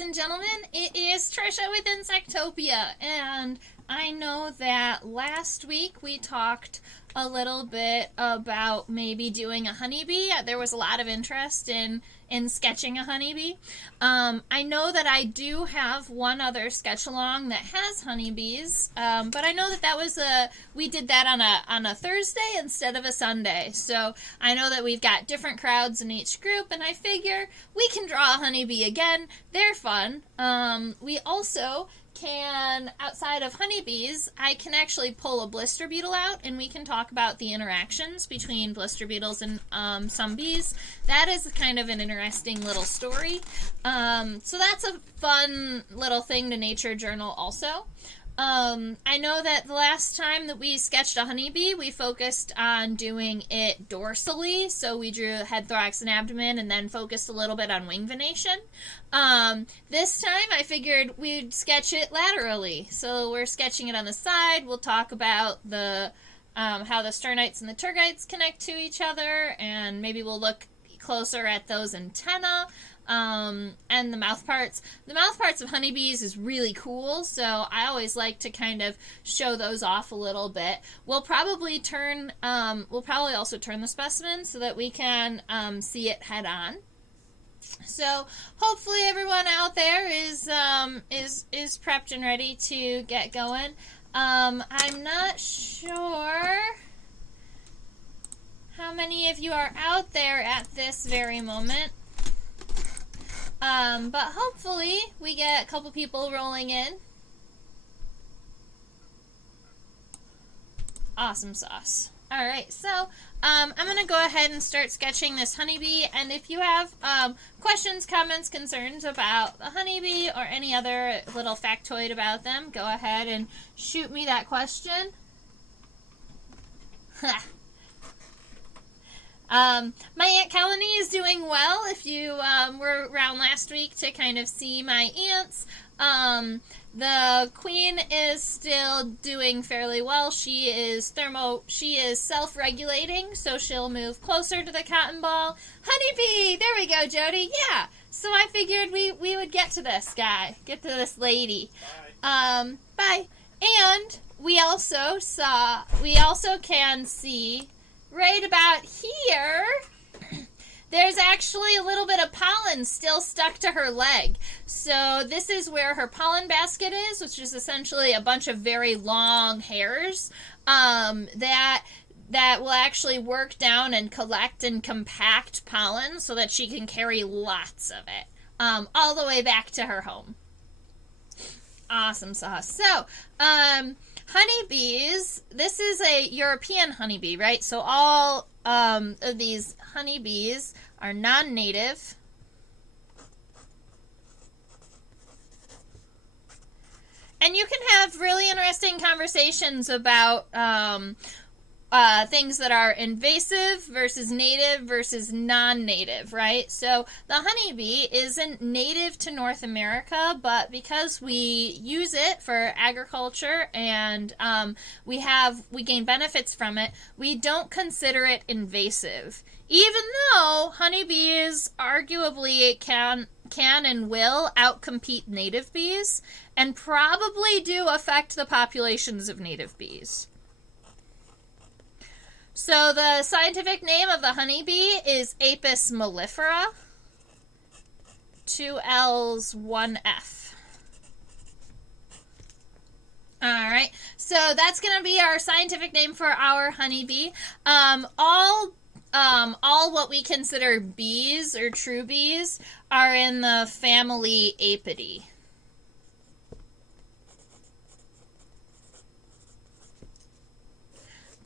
and gentlemen, it is Trisha with Insectopia, and I know that last week we talked a little bit about maybe doing a honeybee. There was a lot of interest in sketching a honeybee. I know that I do have one other sketch along that has honeybees, but I know that we did that on a Thursday instead of a Sunday. So I know that we've got different crowds in each group, and I figure we can draw a honeybee again. They're fun. We also can, outside of honeybees, I can actually pull a blister beetle out, and we can talk about the interactions between blister beetles and some bees. That is kind of an interesting little story. So that's a fun little thing to nature journal also. I know that the last time that we sketched a honeybee, we focused on doing it dorsally. So we drew head, thorax, and abdomen, and then focused a little bit on wing venation. This time I figured we'd sketch it laterally. So we're sketching it on the side. We'll talk about the how the sternites and the tergites connect to each other, and maybe we'll look closer at those antennae. And the mouth parts. The mouth parts of honeybees is really cool, so I always like to kind of show those off a little bit. We'll probably also turn the specimen so that we can see it head on. So hopefully everyone out there is prepped and ready to get going. I'm not sure how many of you are out there at this very moment. But hopefully we get a couple people rolling in. Awesome sauce. Alright, so I'm going to go ahead and start sketching this honeybee, and if you have questions, comments, concerns about the honeybee or any other little factoid about them, go ahead and shoot me that question. My Aunt Colony is doing well. If you were around last week to kind of see my aunts, the queen is still doing fairly well. She is self-regulating, so she'll move closer to the cotton ball. Honeybee! There we go, Jody. Yeah. So I figured we would get to this lady. Bye. Bye. And we also can see right about here, there's actually a little bit of pollen still stuck to her leg. So this is where her pollen basket is, which is essentially a bunch of very long hairs that will actually work down and collect and compact pollen so that she can carry lots of it all the way back to her home. Awesome sauce. So, honeybees, this is a European honeybee, right? So all of these honeybees are non-native. And you can have really interesting conversations about things that are invasive versus native versus non-native, right? So the honeybee isn't native to North America, but because we use it for agriculture and we gain benefits from it, we don't consider it invasive. Even though honeybees arguably can and will outcompete native bees and probably do affect the populations of native bees. So the scientific name of the honeybee is Apis mellifera, 2 L's, 1 F. Alright, so that's going to be our scientific name for our honeybee. All what we consider bees or true bees are in the family Apidae.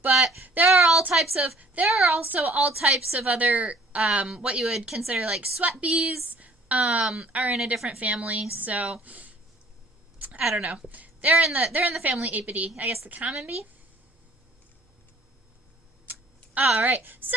But there are also all types of other, what you would consider like sweat bees, are in a different family. So, I don't know. They're in the family Apidae. I guess the common bee. Alright, so,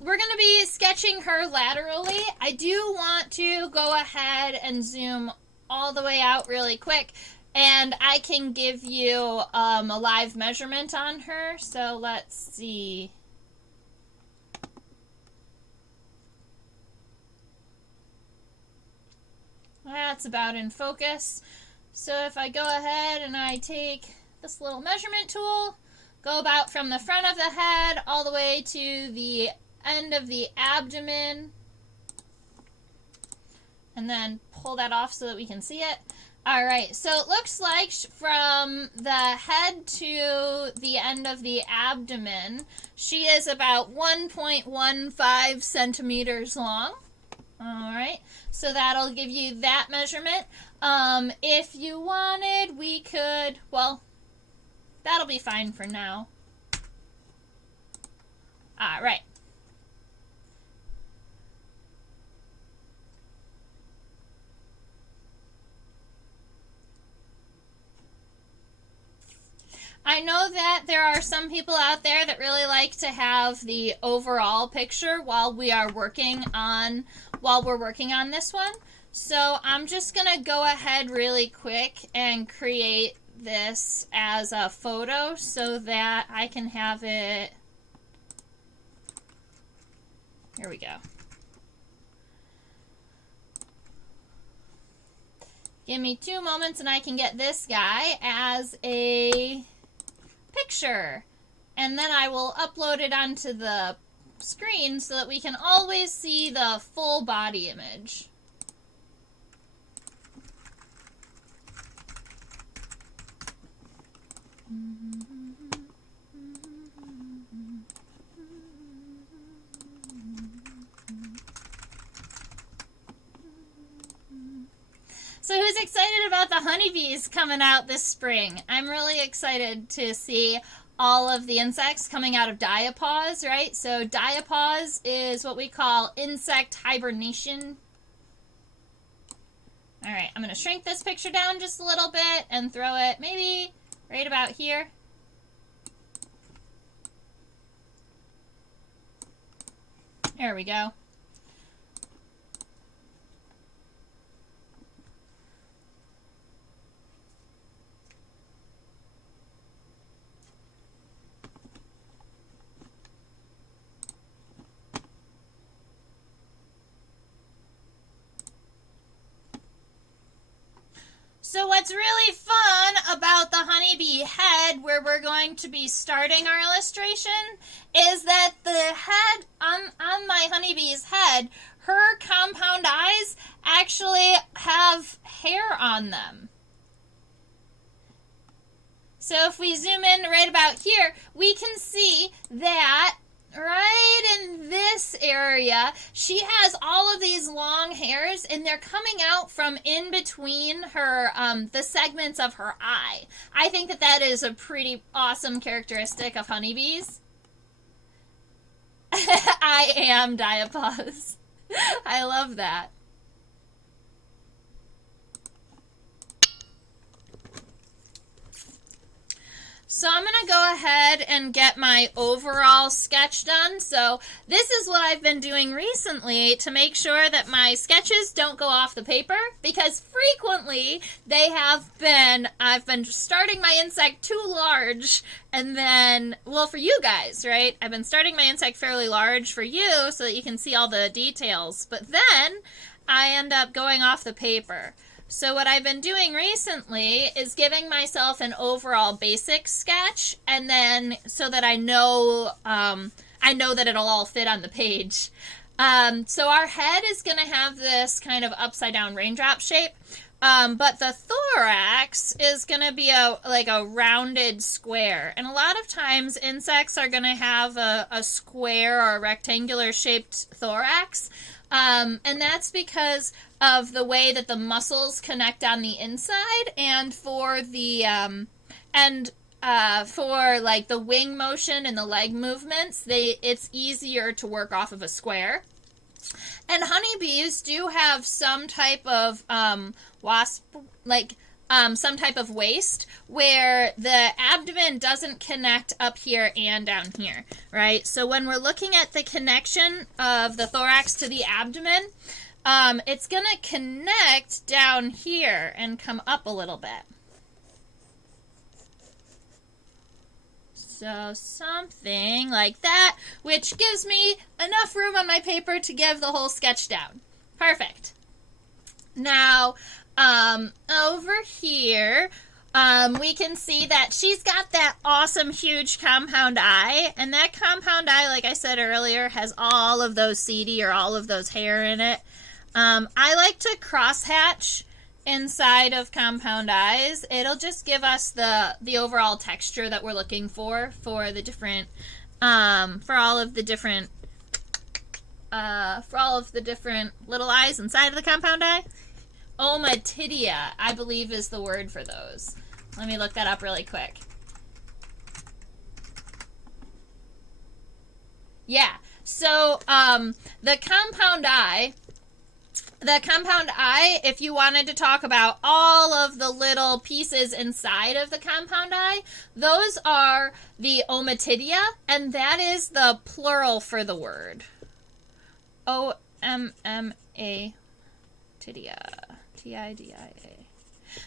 we're going to be sketching her laterally. I do want to go ahead and zoom all the way out really quick. And I can give you a live measurement on her. So let's see. That's about in focus. So if I go ahead and I take this little measurement tool, go about from the front of the head all the way to the end of the abdomen, and then pull that off so that we can see it. All right, so it looks like from the head to the end of the abdomen, she is about 1.15 centimeters long. All right, so that'll give you that measurement. If you wanted, we could, well, that'll be fine for now. All right. I know that there are some people out there that really like to have the overall picture while we're working on this one. So I'm just going to go ahead really quick and create this as a photo so that I can have it. Here we go. Give me 2 moments and I can get this guy as a picture, and then I will upload it onto the screen so that we can always see the full body image. So who's excited about the honeybees coming out this spring? I'm really excited to see all of the insects coming out of diapause, right? So diapause is what we call insect hibernation. All right, I'm going to shrink this picture down just a little bit and throw it maybe right about here. There we go. So what's really fun about the honeybee head, where we're going to be starting our illustration, is that the head, on my honeybee's head, her compound eyes actually have hair on them. So if we zoom in right about here, we can see that right in this area, she has all of these long hairs, and they're coming out from in between her, the segments of her eye. I think that that is a pretty awesome characteristic of honeybees. I am diapause. I love that. So I'm going to go ahead and get my overall sketch done. So this is what I've been doing recently to make sure that my sketches don't go off the paper, because frequently they have been, I've been starting my insect too large, and then, well, for you guys, right? I've been starting my insect fairly large for you so that you can see all the details, but then I end up going off the paper. So what I've been doing recently is giving myself an overall basic sketch, and then so that I know that it'll all fit on the page. So our head is going to have this kind of upside down raindrop shape, but the thorax is going to be like a rounded square. And a lot of times insects are going to have a square or a rectangular shaped thorax. And that's because of the way that the muscles connect on the inside, and for the for like the wing motion and the leg movements, it's easier to work off of a square. And honeybees do have some type of some type of waist where the abdomen doesn't connect up here and down here, right? So when we're looking at the connection of the thorax to the abdomen, it's going to connect down here and come up a little bit. So something like that, which gives me enough room on my paper to give the whole sketch down. Perfect. Now, over here, we can see that she's got that awesome huge compound eye, and that compound eye, like I said earlier, has all of those seedy or all of those hair in it. I like to crosshatch inside of compound eyes. It'll just give us the overall texture that we're looking for the different, for all of the different little eyes inside of the compound eye. Ommatidia, I believe, is the word for those. Let me look that up really quick. Yeah, so the compound eye, if you wanted to talk about all of the little pieces inside of the compound eye, those are the ommatidia, and that is the plural for the word. O-M-M-A, tidia, T-I-D-I-A.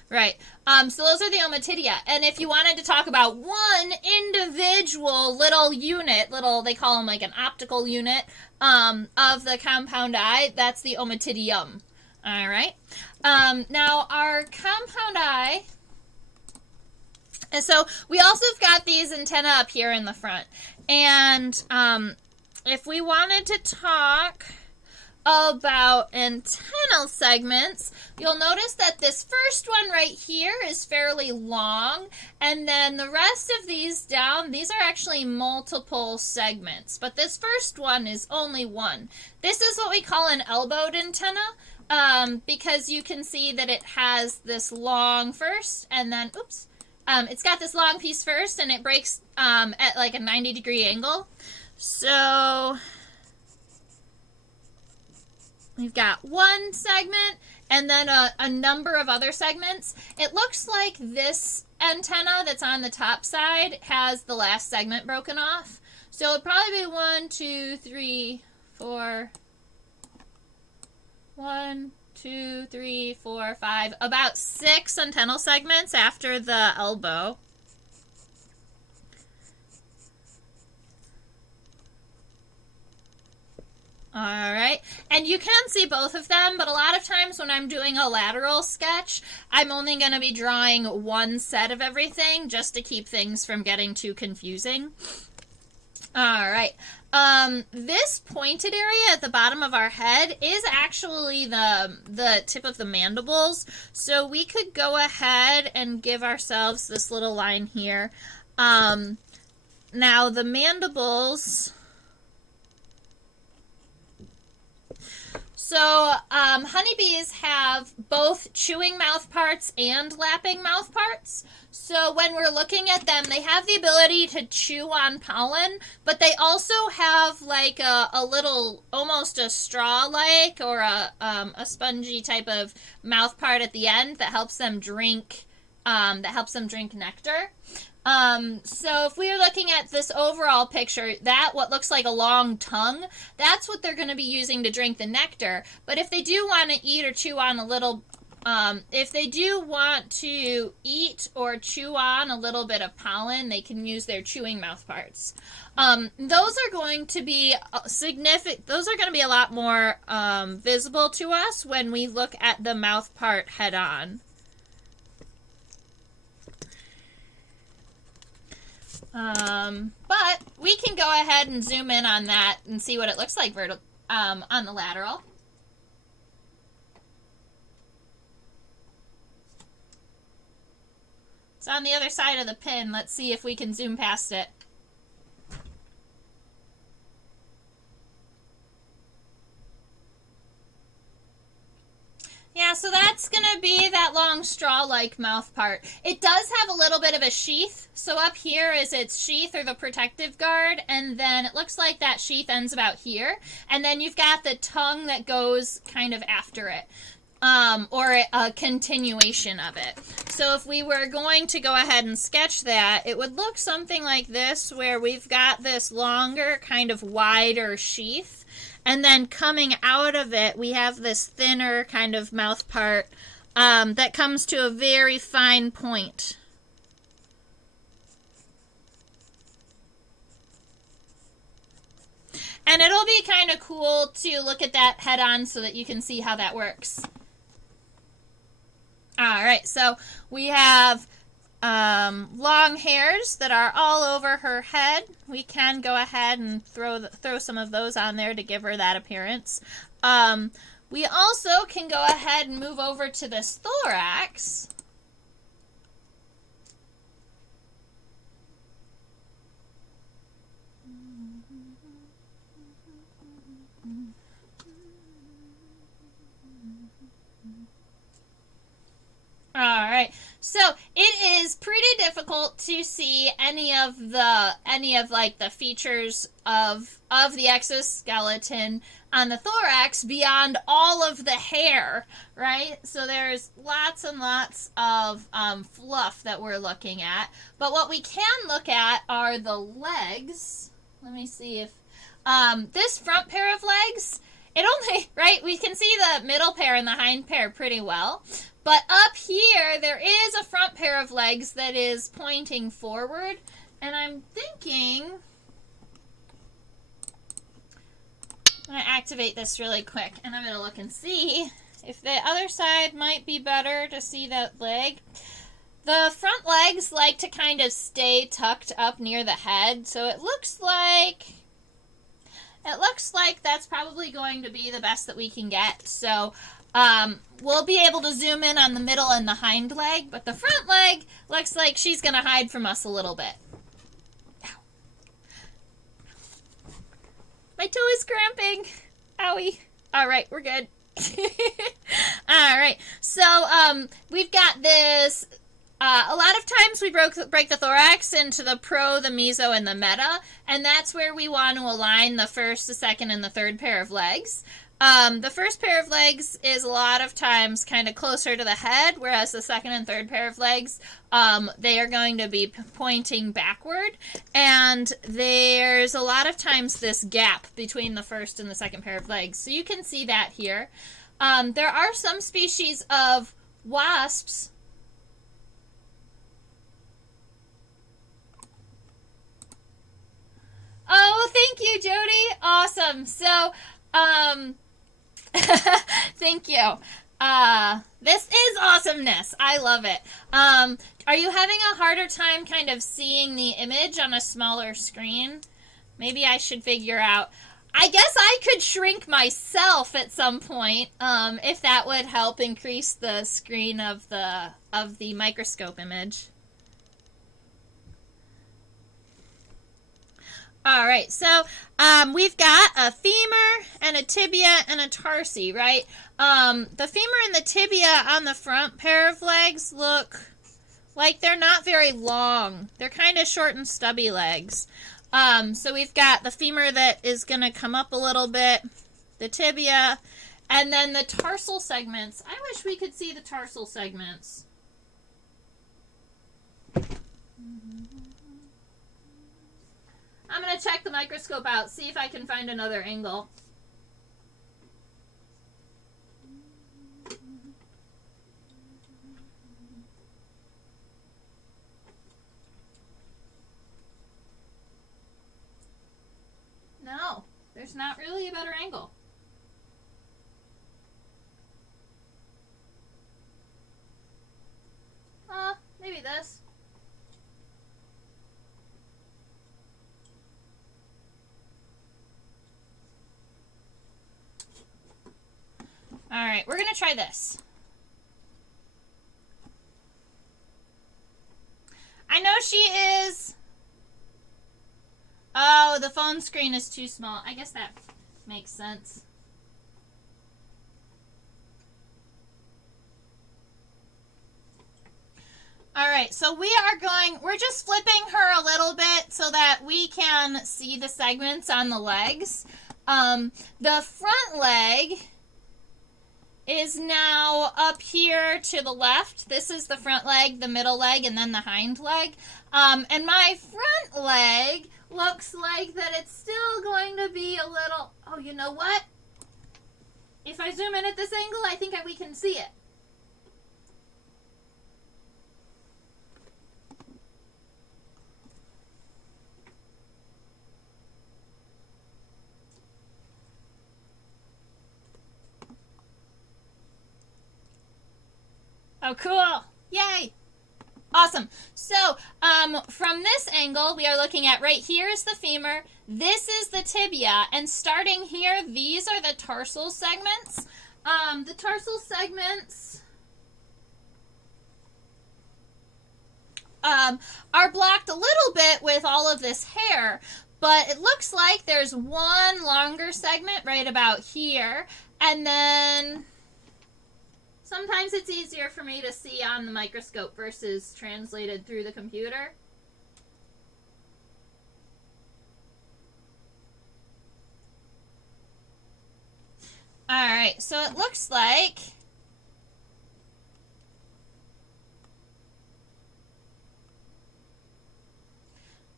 Right. So those are the ommatidia. And if you wanted to talk about one individual little unit, they call them like an optical unit, of the compound eye, that's the ommatidium. All right. Now our compound eye, and so we also have got these antennae up here in the front. And if we wanted to talk about antennal segments, you'll notice that this first one right here is fairly long, and then the rest of these down, these are actually multiple segments, but this first one is only one. This is what we call an elbowed antenna, because you can see that it has this long first, and then, it's got this long piece first, and it breaks at like a 90-degree angle. So we've got one segment and then a number of other segments. It looks like this antenna that's on the top side has the last segment broken off. So it'd probably be 1, 2, 3, 4. 1, 2, 3, 4, 5. About 6 antennal segments after the elbow. All right, and you can see both of them, but a lot of times when I'm doing a lateral sketch, I'm only going to be drawing one set of everything just to keep things from getting too confusing. All right, this pointed area at the bottom of our head is actually the tip of the mandibles, so we could go ahead and give ourselves this little line here. Now the mandibles... So, honeybees have both chewing mouth parts and lapping mouth parts. So when we're looking at them, they have the ability to chew on pollen, but they also have like a little, almost a straw-like or a spongy type of mouth part at the end that helps them drink, nectar. So if we are looking at this overall picture, what looks like a long tongue, that's what they're going to be using to drink the nectar. But if they do want to eat or chew on a little, if they do want to eat or chew on a little bit of pollen, they can use their chewing mouth parts. Those are going to be significant. Those are going to be a lot more visible to us when we look at the mouth part head on. But we can go ahead and zoom in on that and see what it looks like on the lateral. It's on the other side of the pin. Let's see if we can zoom past it. Yeah, so that's going to be that long straw-like mouth part. It does have a little bit of a sheath. So up here is its sheath or the protective guard, and then it looks like that sheath ends about here. And then you've got the tongue that goes kind of after it, or a continuation of it. So if we were going to go ahead and sketch that, it would look something like this, where we've got this longer, kind of wider sheath. And then coming out of it, we have this thinner kind of mouth part that comes to a very fine point. And it'll be kind of cool to look at that head on so that you can see how that works. All right, so we have long hairs that are all over her head. We can go ahead and throw some of those on there to give her that appearance. We also can go ahead and move over to this thorax. All right, so it is pretty difficult to see any of like the features of the exoskeleton on the thorax beyond all of the hair, right? So there's lots and lots of fluff that we're looking at. But what we can look at are the legs. Let me see if this front pair of legs, it only, right, we can see the middle pair and the hind pair pretty well. But up here, there is a front pair of legs that is pointing forward. And I'm thinking, I'm going to activate this really quick. And I'm going to look and see if the other side might be better to see that leg. The front legs like to kind of stay tucked up near the head. So it looks like that's probably going to be the best that we can get. So we'll be able to zoom in on the middle and the hind leg, but the front leg looks like she's going to hide from us a little bit. Ow. My toe is cramping. Owie. All right, we're good. All right, so we've got this. A lot of times we break the thorax into the pro, the meso, and the meta, and that's where we want to align the first, the second, and the third pair of legs. The first pair of legs is a lot of times kind of closer to the head, whereas the second and third pair of legs, they are going to be pointing backward. And there's a lot of times this gap between the first and the second pair of legs. So you can see that here. There are some species of wasps. Oh, thank you, Jody. Awesome. So, thank you. This is awesomeness. I love it. Are you having a harder time kind of seeing the image on a smaller screen? Maybe I should figure out. I guess I could shrink myself at some point, if that would help increase the screen of the microscope image. All right, so we've got a femur and a tibia and a tarsi, right? The femur and the tibia on the front pair of legs look like they're not very long. They're kind of short and stubby legs. So we've got the femur that is going to come up a little bit, the tibia, and then the tarsal segments. I wish we could see the tarsal segments. I'm going to check the microscope out, see if I can find another angle. No, there's not really a better angle. Maybe this. All right, we're going to try this. I know she is. Oh, the phone screen is too small. I guess that makes sense. All right, so we're just flipping her a little bit so that we can see the segments on the legs. The front leg is now up here to the left. This is the front leg, the middle leg, and then the hind leg. And my front leg looks like that it's still going to be a little... Oh, you know what? If I zoom in at this angle, I think we can see it. Oh, cool. Yay. Awesome. So, from this angle, we are looking at right here is the femur. This is the tibia. And starting here, these are the tarsal segments. The tarsal segments are blocked a little bit with all of this hair, but it looks like there's one longer segment right about here, and then sometimes it's easier for me to see on the microscope versus translated through the computer. Alright, so it looks like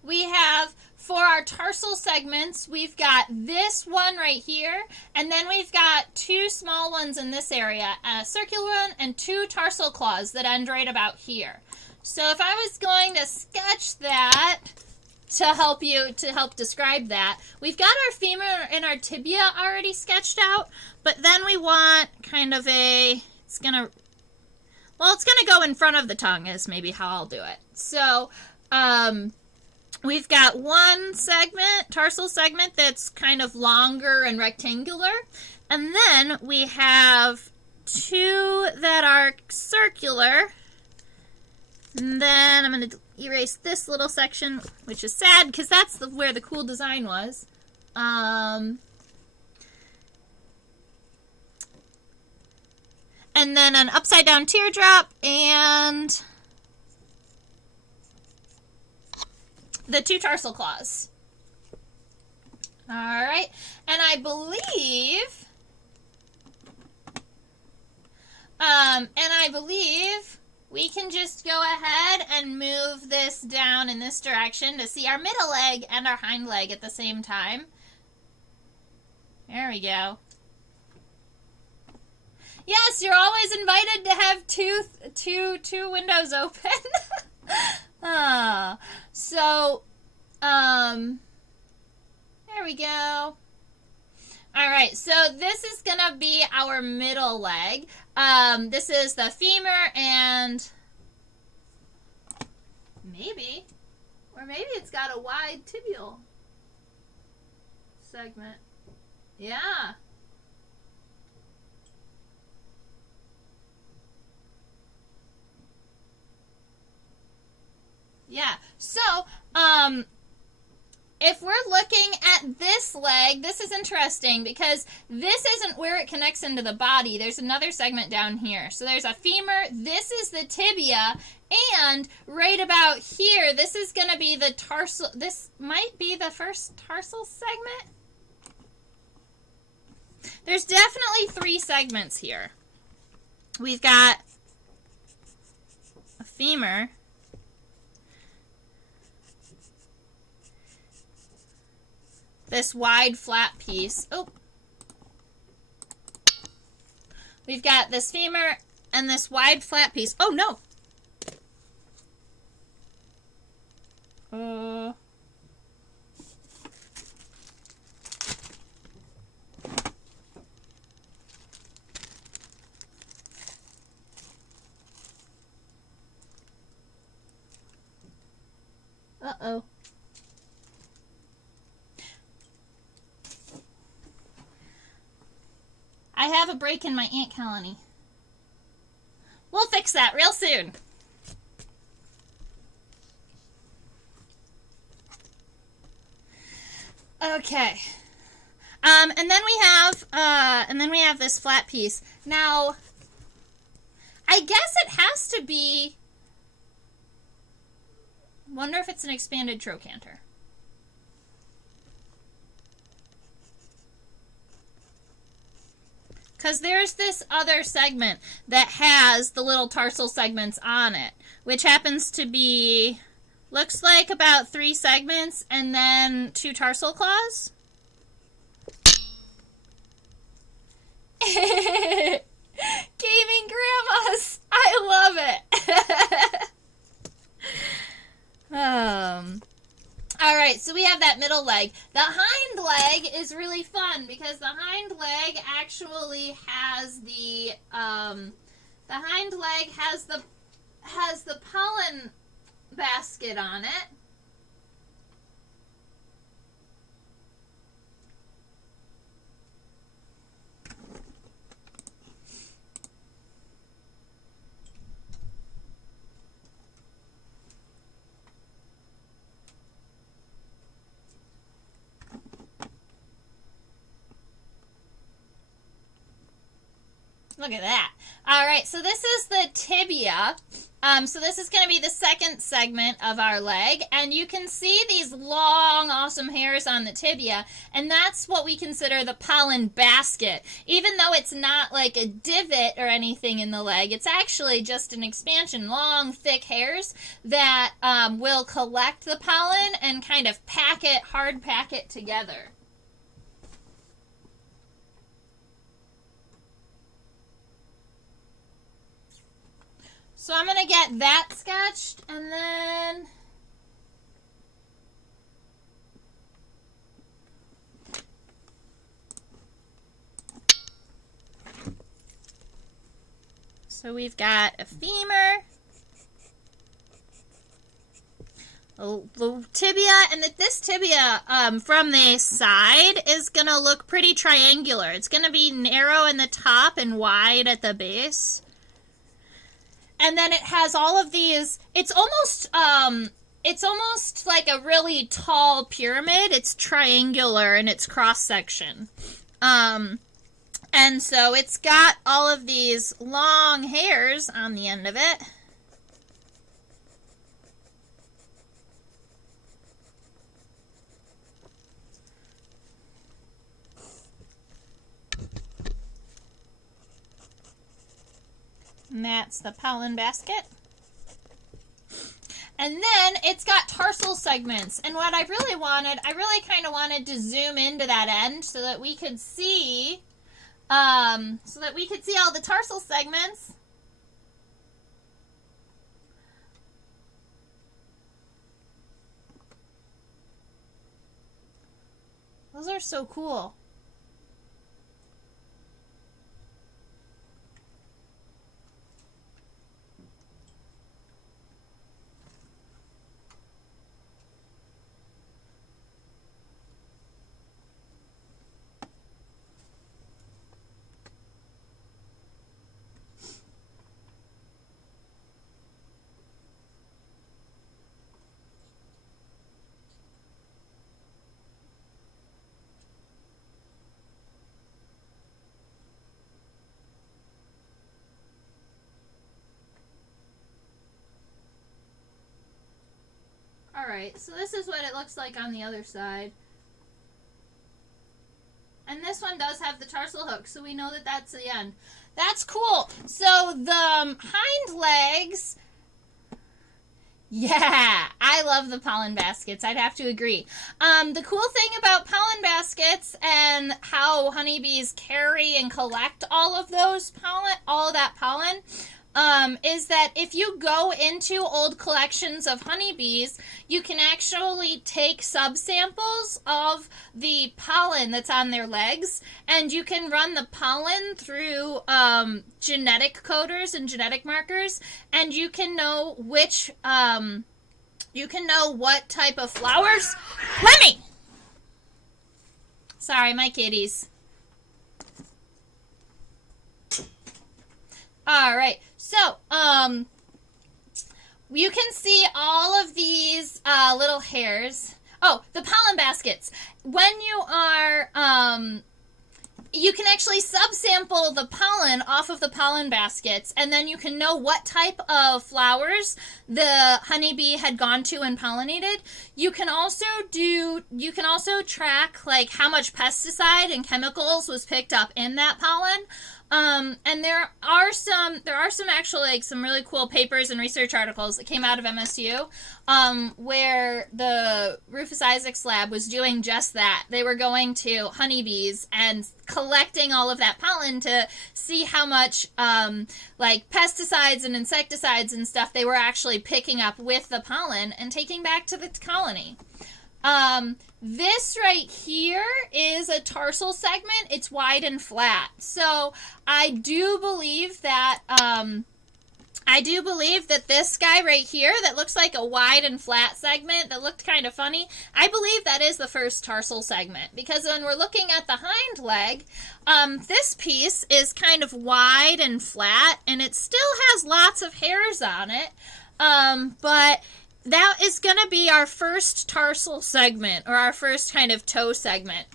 we have, for our tarsal segments, we've got this one right here, and then we've got two small ones in this area, a circular one and two tarsal claws that end right about here. So if I was going to sketch that to help describe that, we've got our femur and our tibia already sketched out, but then we want kind of it's gonna go in front of the tongue is maybe how I'll do it. So, we've got one segment, tarsal segment, that's kind of longer and rectangular. And then we have two that are circular. And then I'm going to erase this little section, which is sad because that's where the cool design was. And then an upside down teardrop and the two tarsal claws. All right, and I believe we can just go ahead and move this down in this direction to see our middle leg and our hind leg at the same time. There we go. Yes, you're always invited to have two windows open. So, there we go. All right, so this is going to be our middle leg. This is the femur and maybe it's got a wide tibial segment. Yeah. Yeah, so, if we're looking at this leg, this is interesting because this isn't where it connects into the body. There's another segment down here. So there's a femur, this is the tibia, and right about here, this is going to be the tarsal, this might be the first tarsal segment. There's definitely three segments here. We've got a femur, this wide flat piece. Oh. We've got this femur and this wide flat piece. Oh no. Uh-oh. I have a break in my ant colony. We'll fix that real soon. Okay. And then we have this flat piece. Now, I guess it has to be. Wonder if it's an expanded trochanter. Because there's this other segment that has the little tarsal segments on it, which happens to be, looks like about 3 segments and then 2 tarsal claws. Gaming grandmas! I love it! Alright, so we have that middle leg. The hind leg is really fun because the hind leg actually has the The hind leg has the pollen basket on it. Look at that. All right, so this is the tibia. So this is going to be the second segment of our leg, and you can see these long, awesome hairs on the tibia, and that's what we consider the pollen basket. Even though it's not like a divot or anything in the leg, it's actually just an expansion, long, thick hairs that will collect the pollen and kind of hard pack it together. So I'm going to get that sketched, and then so we've got a femur, the tibia, and this tibia from the side is going to look pretty triangular. It's going to be narrow in the top and wide at the base. And then it has all of these, it's almost like a really tall pyramid. It's triangular in its cross-section. And so it's got all of these long hairs on the end of it. And that's the pollen basket. And then it's got tarsal segments. And what I really kind of wanted to zoom into that end so that we could see, all the tarsal segments. Those are so cool. Alright, so this is what it looks like on the other side. And this one does have the tarsal hook, so we know that that's the end. That's cool. So the hind legs, yeah, I love the pollen baskets. I'd have to agree. The cool thing about pollen baskets and how honeybees carry and collect all of those pollen, all of that pollen, is that if you go into old collections of honeybees, you can actually take subsamples of the pollen that's on their legs, and you can run the pollen through genetic coders and genetic markers, and you can know which, what type of flowers. Lemmy! Sorry, my kitties. All right, so you can see all of these little hairs. Oh, the pollen baskets. When you are, you can actually subsample the pollen off of the pollen baskets, and then you can know what type of flowers the honeybee had gone to and pollinated. You can also track like how much pesticide and chemicals was picked up in that pollen. And there are some actually like some really cool papers and research articles that came out of MSU, where the Rufus Isaacs lab was doing just that. They were going to honeybees and collecting all of that pollen to see how much, like pesticides and insecticides and stuff they were actually picking up with the pollen and taking back to the colony. This right here is a tarsal segment. It's wide and flat. So I do believe that this guy right here that looks like a wide and flat segment that looked kind of funny, I believe that is the first tarsal segment, because when we're looking at the hind leg, this piece is kind of wide and flat, and it still has lots of hairs on it, but that is going to be our first tarsal segment, or our first kind of toe segment.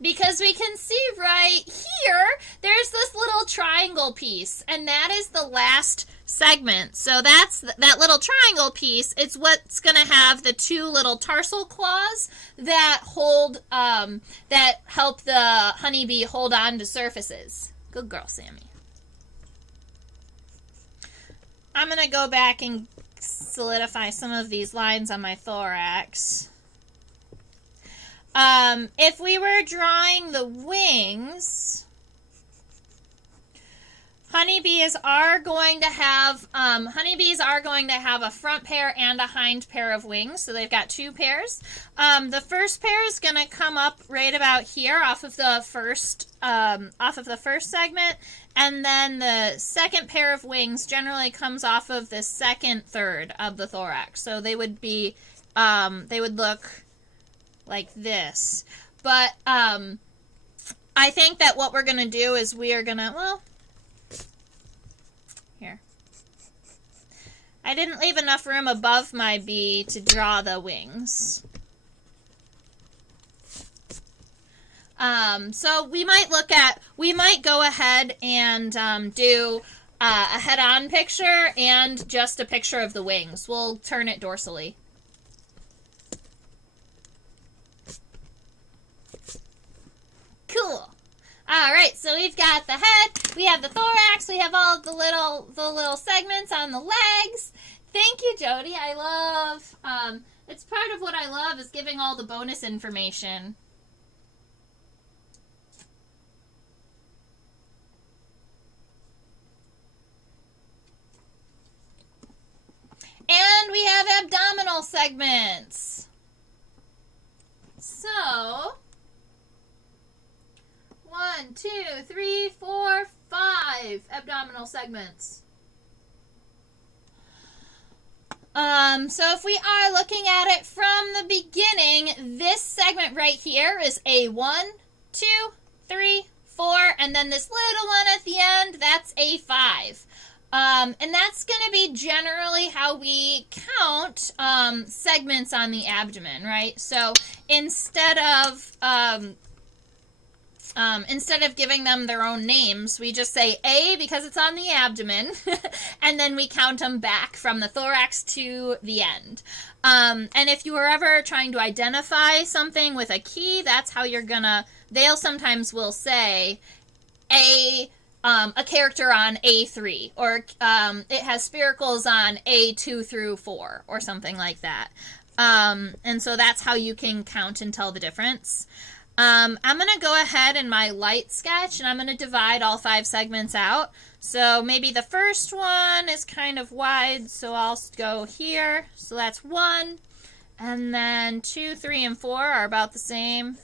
Because we can see right here, there's this little triangle piece, and that is the last segment. So that's that little triangle piece. It's what's going to have the two little tarsal claws that hold, that help the honeybee hold on to surfaces. Good girl, Sammy. I'm going to go back and solidify some of these lines on my thorax. If we were drawing the wings, honeybees are going to have a front pair and a hind pair of wings. So they've got two pairs. The first pair is going to come up right about here off of the first segment, and then the second pair of wings generally comes off of the second third of the thorax. So they would be, they would look like this. But I think that what we're going to do is we are going to, well, here. I didn't leave enough room above my bee to draw the wings. So we might go ahead and do a head-on picture and just a picture of the wings. We'll turn it dorsally. Cool. All right, so we've got the head, we have the thorax, we have all the little segments on the legs. Thank you, Jody. I love, it's part of what I love is giving all the bonus information. And we have abdominal segments. So 1, 2, 3, 4, 5 abdominal segments. So if we are looking at it from the beginning, this segment right here is a 1, 2, 3, 4, and then this little one at the end, that's a 5. And that's going to be generally how we count segments on the abdomen, right? So instead of giving them their own names, we just say A because it's on the abdomen, and then we count them back from the thorax to the end. And if you were ever trying to identify something with a key, that's how you're gonna, they'll sometimes will say a character on A3, or it has spiracles on A2 through 4, or something like that. And so that's how you can count and tell the difference. I'm going to go ahead in my light sketch, and I'm going to divide all 5 segments out. So maybe the first one is kind of wide, so I'll go here. So that's 1. And then 2, 3, and 4 are about the same.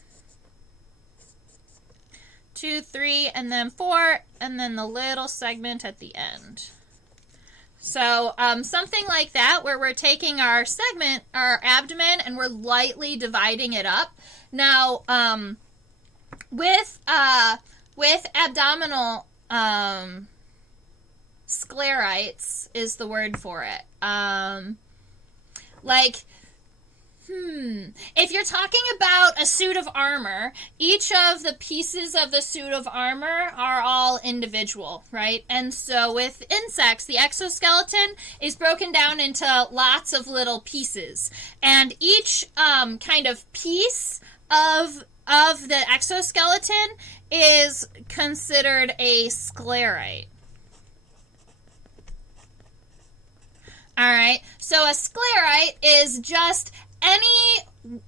2, 3, and then 4, and then the little segment at the end. So something like that, where we're taking our segment, our abdomen, and we're lightly dividing it up. Now, with abdominal sclerites is the word for it. If you're talking about a suit of armor, each of the pieces of the suit of armor are all individual, right? And so with insects, the exoskeleton is broken down into lots of little pieces. And each kind of piece of the exoskeleton is considered a sclerite. All right, so a sclerite is just any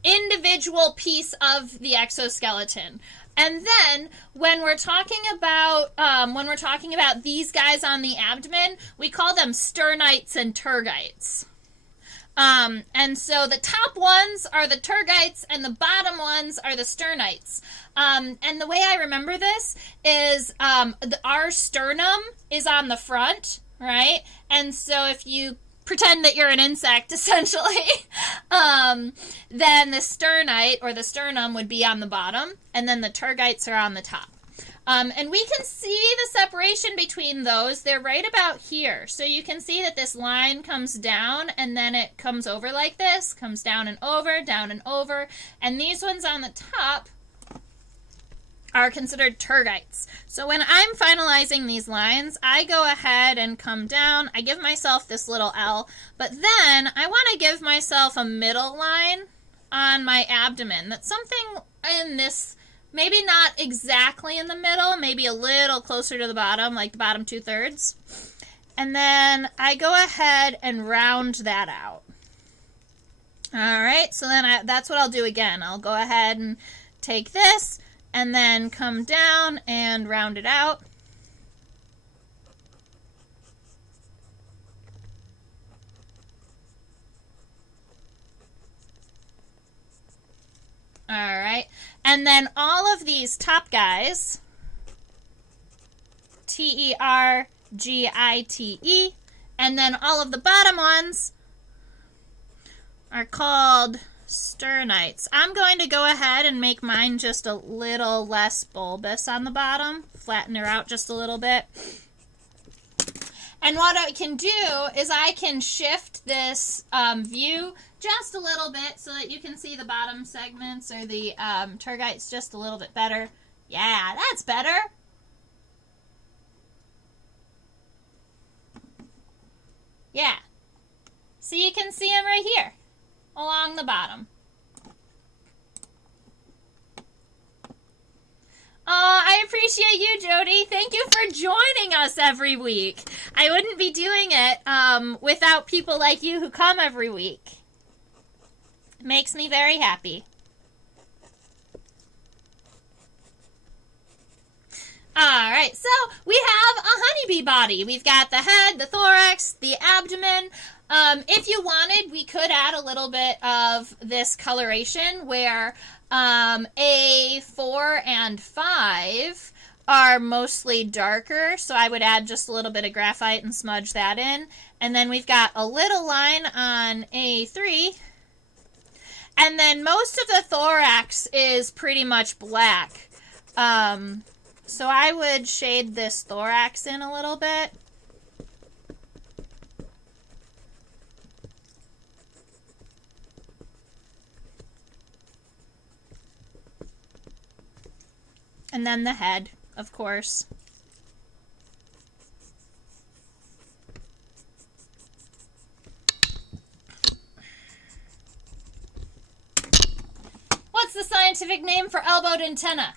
individual piece of the exoskeleton. And then when we're talking about these guys on the abdomen, we call them sternites and tergites. And so the top ones are the tergites and the bottom ones are the sternites. And the way I remember this is our sternum is on the front, right? And so if you pretend that you're an insect, essentially, then the sternite or the sternum would be on the bottom, and then the tergites are on the top. And we can see the separation between those. They're right about here. So you can see that this line comes down and then it comes over like this, comes down and over, and these ones on the top are considered tergites. So when I'm finalizing these lines, I go ahead and come down. I give myself this little L, but then I want to give myself a middle line on my abdomen. That's something in this, maybe not exactly in the middle, maybe a little closer to the bottom, like the bottom 2/3. And then I go ahead and round that out. All right, so then that's what I'll do again. I'll go ahead and take this and then come down and round it out. All right, and then all of these top guys, Tergite, and then all of the bottom ones are called sternites. I'm going to go ahead and make mine just a little less bulbous on the bottom, flatten her out just a little bit. And what I can do is I can shift this view just a little bit so that you can see the bottom segments or the tergites just a little bit better. Yeah, that's better. Yeah. So you can see them right here along the bottom. I appreciate you, Jody. Thank you for joining us every week. I wouldn't be doing it without people like you who come every week. It makes me very happy. All right, so we have a honeybee body. We've got the head, the thorax, the abdomen. If you wanted, we could add a little bit of this coloration where A4 and 5 are mostly darker, so I would add just a little bit of graphite and smudge that in. And then we've got a little line on A3. And then most of the thorax is pretty much black. So I would shade this thorax in a little bit. And then the head, of course. What's the scientific name for elbowed antenna?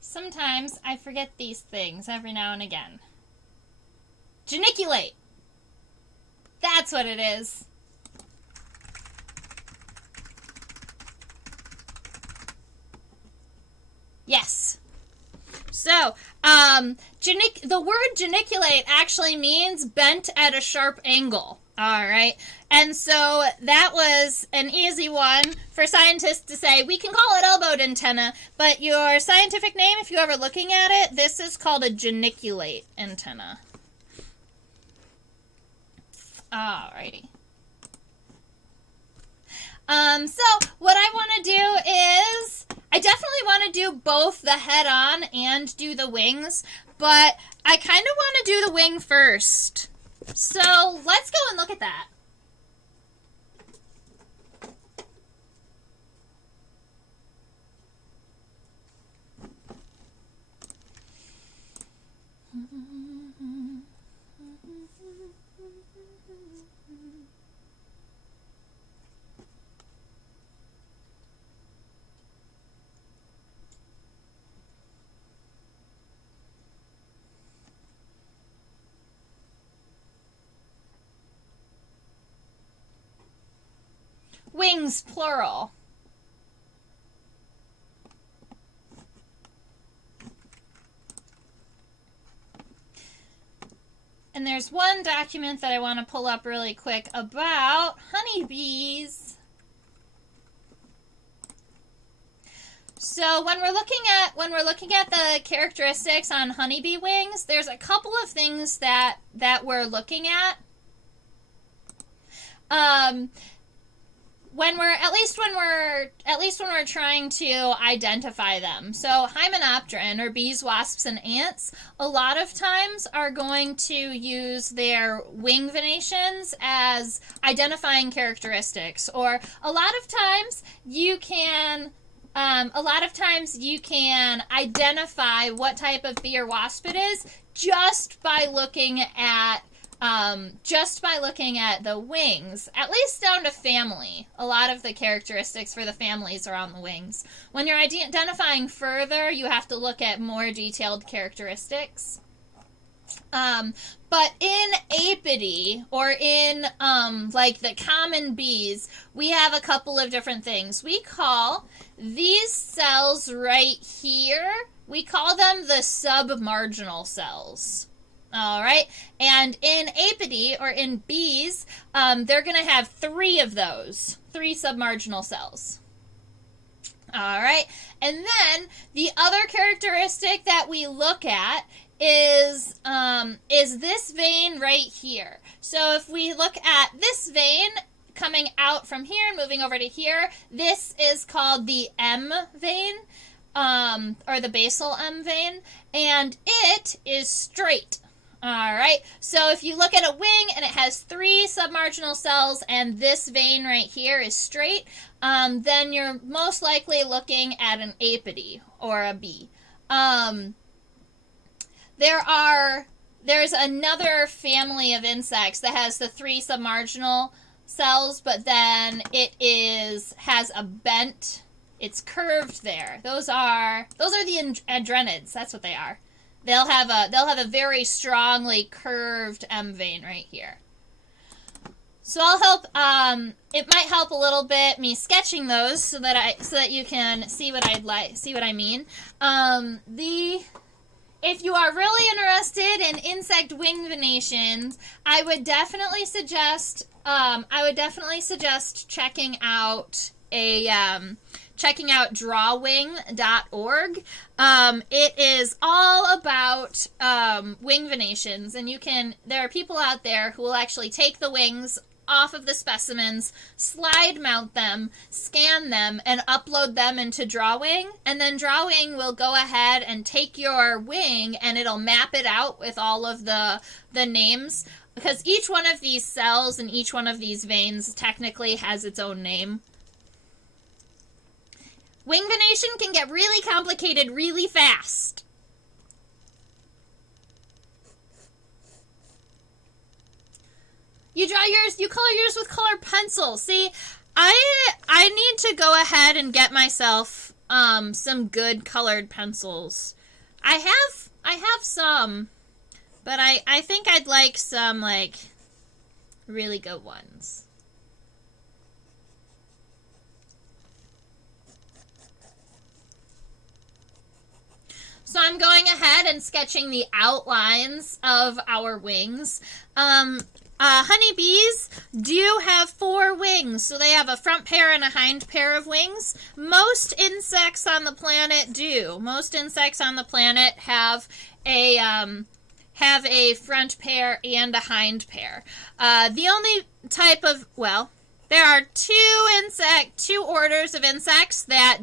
Sometimes I forget these things every now and again. Geniculate. That's what it is. Yes. So, the word geniculate actually means bent at a sharp angle. All right. And so that was an easy one for scientists to say. We can call it elbowed antenna, but your scientific name, if you're ever looking at it, this is called a geniculate antenna. Alrighty. So what I want to do is, I definitely want to do both the head on and do the wings, but I kind of want to do the wing first. So let's go and look at that. Wings, plural. And there's one document that I want to pull up really quick about honeybees. So when we're looking at the characteristics on honeybee wings, there's a couple of things that we're looking at. When we're trying to identify them. So Hymenopteran, or bees, wasps, and ants, a lot of times are going to use their wing venations as identifying characteristics. Or a lot of times you can identify what type of bee or wasp it is just by looking at the wings, at least down to family. A lot of the characteristics for the families are on the wings. When you're identifying further, you have to look at more detailed characteristics. But in apidae, or in like the common bees, we have a couple of different things. We call these cells right here, we call them the submarginal cells. All right, and in apidae, or in bees, they're going to have 3 of those, 3 submarginal cells. All right, and then the other characteristic that we look at is this vein right here. So if we look at this vein coming out from here and moving over to here, this is called the M vein, or the basal M vein, and it is straight. All right, so if you look at a wing and it has 3 submarginal cells and this vein right here is straight, then you're most likely looking at an apidae, or a bee. There's another family of insects that has the 3 submarginal cells, but then it has a bent, it's curved there. Those are the adrenids, that's what they are. They'll have a very strongly curved M vein right here. So I'll help. It might help a little bit me sketching those so that you can see what I mean. If you are really interested in insect wing venations, I would definitely suggest checking out drawwing.org. It is all about wing venations, and there are people out there who will actually take the wings off of the specimens, slide mount them, scan them, and upload them into Drawwing, and then Drawwing will go ahead and take your wing and it'll map it out with all of the names, because each one of these cells and each one of these veins technically has its own name. Wing venation can get really complicated really fast. You color yours with colored pencils. See, I need to go ahead and get myself some good colored pencils. I have some, but I think I'd like some like really good ones. So I'm going ahead and sketching the outlines of our wings. Honeybees do have 4 wings, so they have a front pair and a hind pair of wings. Most insects on the planet do. Most insects on the planet have a front pair and a hind pair. The only type of, well, there are 2 orders of insects that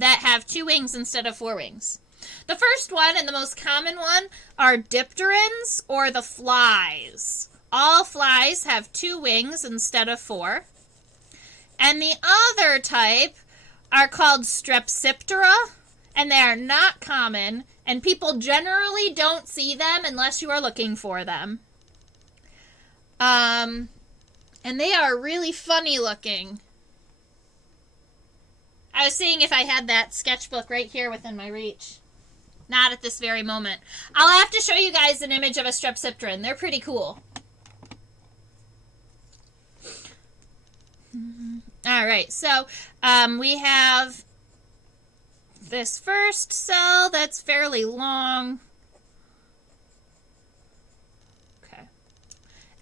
have 2 wings instead of 4 wings. The first one, and the most common one, are Dipterans, or the flies. All flies have 2 wings instead of 4. And the other type are called Strepsiptera, and they are not common, and people generally don't see them unless you are looking for them. And they are really funny looking. I was seeing if I had that sketchbook right here within my reach. Not at this very moment. I'll have to show you guys an image of a Strepsipteran. They're pretty cool. All right, so we have this first cell that's fairly long.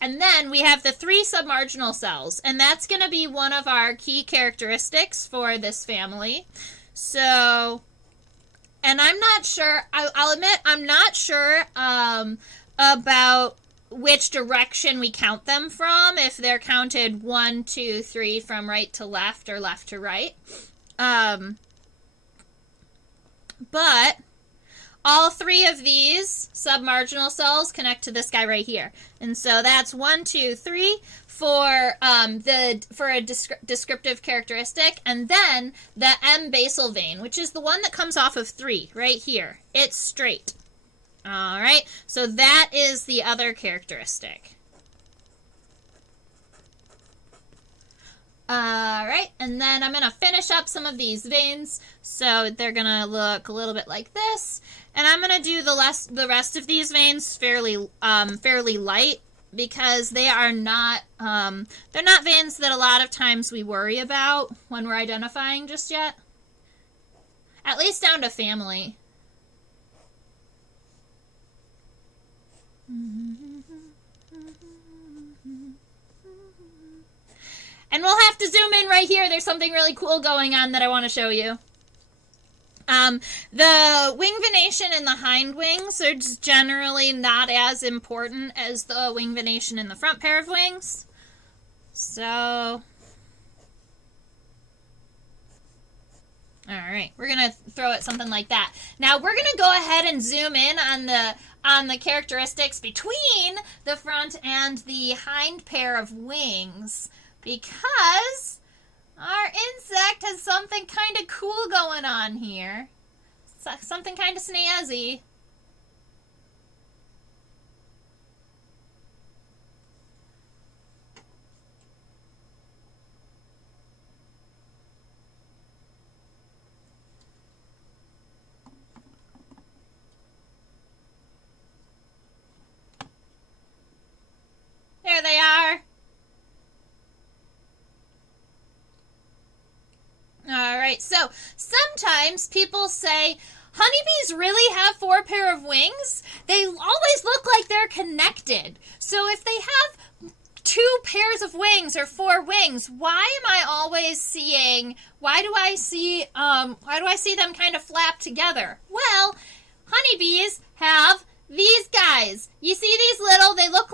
And then we have the 3 submarginal cells, and that's going to be one of our key characteristics for this family. So, and I'm not sure, I'll admit, I'm not sure about which direction we count them from, if they're counted 1, 2, 3 from right to left or left to right. But all 3 of these submarginal cells connect to this guy right here. And so that's 1, 2, 3 for a descriptive characteristic. And then the M basal vein, which is the one that comes off of 3 right here. It's straight. All right. So that is the other characteristic. All right, and then I'm going to finish up some of these veins, so they're going to look a little bit like this. And I'm going to do the rest of these veins fairly light, because they are not they're not veins that a lot of times we worry about when we're identifying just yet. At least down to family. And we'll have to zoom in right here. There's something really cool going on that I want to show you. The wing venation in the hind wings are just generally not as important as the wing venation in the front pair of wings. So, all right, we're going to throw it something like that. Now, we're going to go ahead and zoom in on the characteristics between the front and the hind pair of wings, because our insect has something kind of cool going on here. Something kind of snazzy. There they are. All right, so sometimes people say, honeybees really have 4 pair of wings? They always look like they're connected. So if they have 2 pairs of wings or 4 wings, why do I see them kind of flap together? Well, honeybees have these guys. You see these they look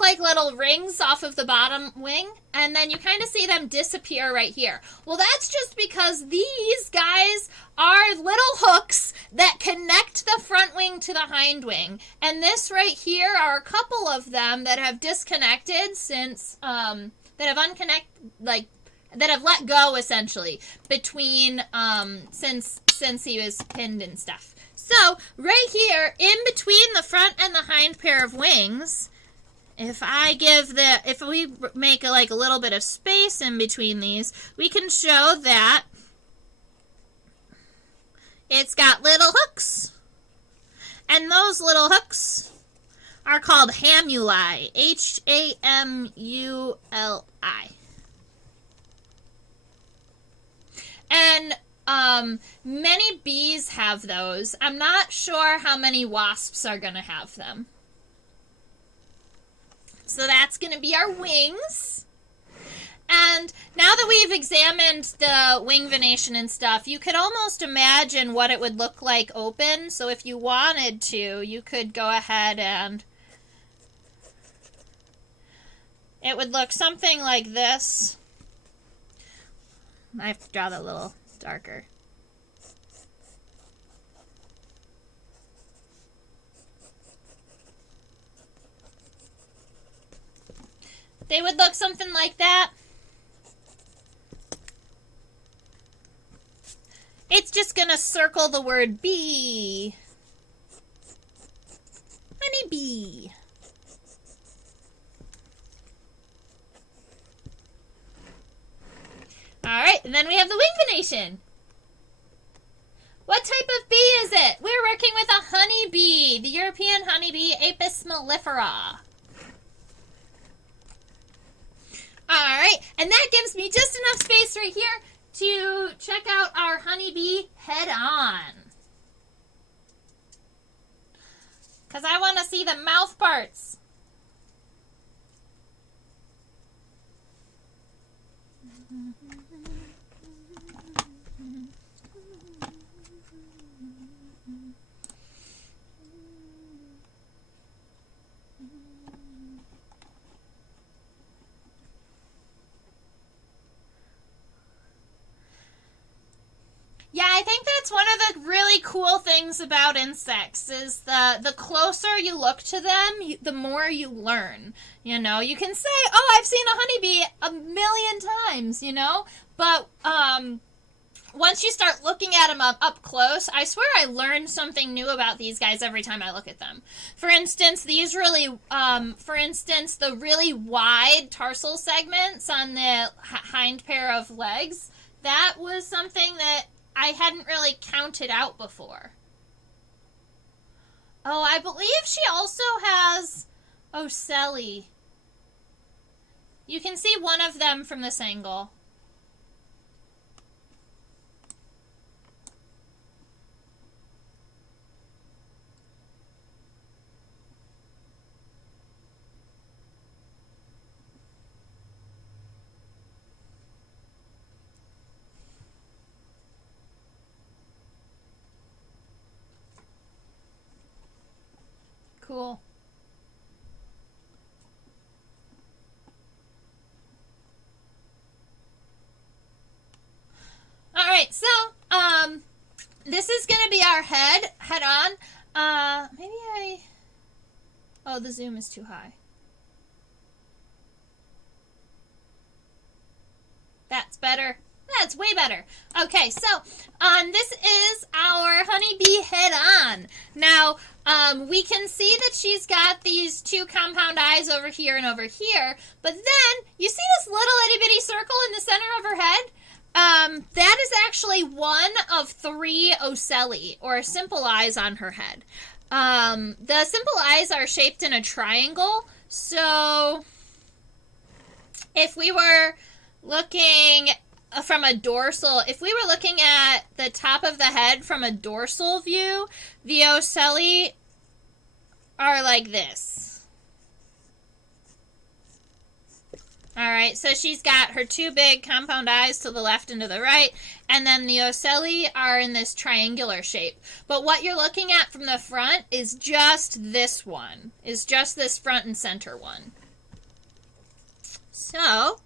like little rings off of the bottom wing, and then you kind of see them disappear right here. Well, that's just because these guys are little hooks that connect the front wing to the hind wing. And this right here are a couple of them that have disconnected since that have let go essentially between since he was pinned and stuff. So, right here, in between the front and the hind pair of wings, if we make a little bit of space in between these, we can show that it's got little hooks. And those little hooks are called hamuli, Hamuli. And many bees have those. I'm not sure how many wasps are going to have them. So that's going to be our wings. And now that we've examined the wing venation and stuff, you could almost imagine what it would look like open. So if you wanted to, you could go ahead and it would look something like this. I have to draw that a little darker. They would look something like that. It's just going to circle the word bee. Honeybee. Alright, and then we have the wing venation. What type of bee is it? We're working with a honeybee, the European honeybee, Apis mellifera. Alright, and that gives me just enough space right here to check out our honeybee head on. Because I want to see the mouth parts. Yeah, I think that's one of the really cool things about insects is the closer you look to them, the more you learn. You know, you can say, "Oh, I've seen a honeybee a million times," you know, but once you start looking at them up close, I swear I learn something new about these guys every time I look at them. For instance, the really wide tarsal segments on the hind pair of legs, that was something that I hadn't really counted out before. Oh, I believe she also has ocelli. You can see one of them from this angle. Cool. All right, so this is gonna be our head on. Oh, the zoom is too high. That's better. That's way better. Okay, so this is our honeybee head on. Now, we can see that she's got these two compound eyes over here and over here, but then you see this little itty bitty circle in the center of her head? That is actually one of 3 ocelli, or simple eyes on her head. The simple eyes are shaped in a triangle, so if we were looking from a dorsal, if we were looking at the top of the head from a dorsal view, the ocelli are like this. Alright, so she's got her 2 big compound eyes to the left and to the right, and then the ocelli are in this triangular shape. But what you're looking at from the front is just this one, is just this front and center one. So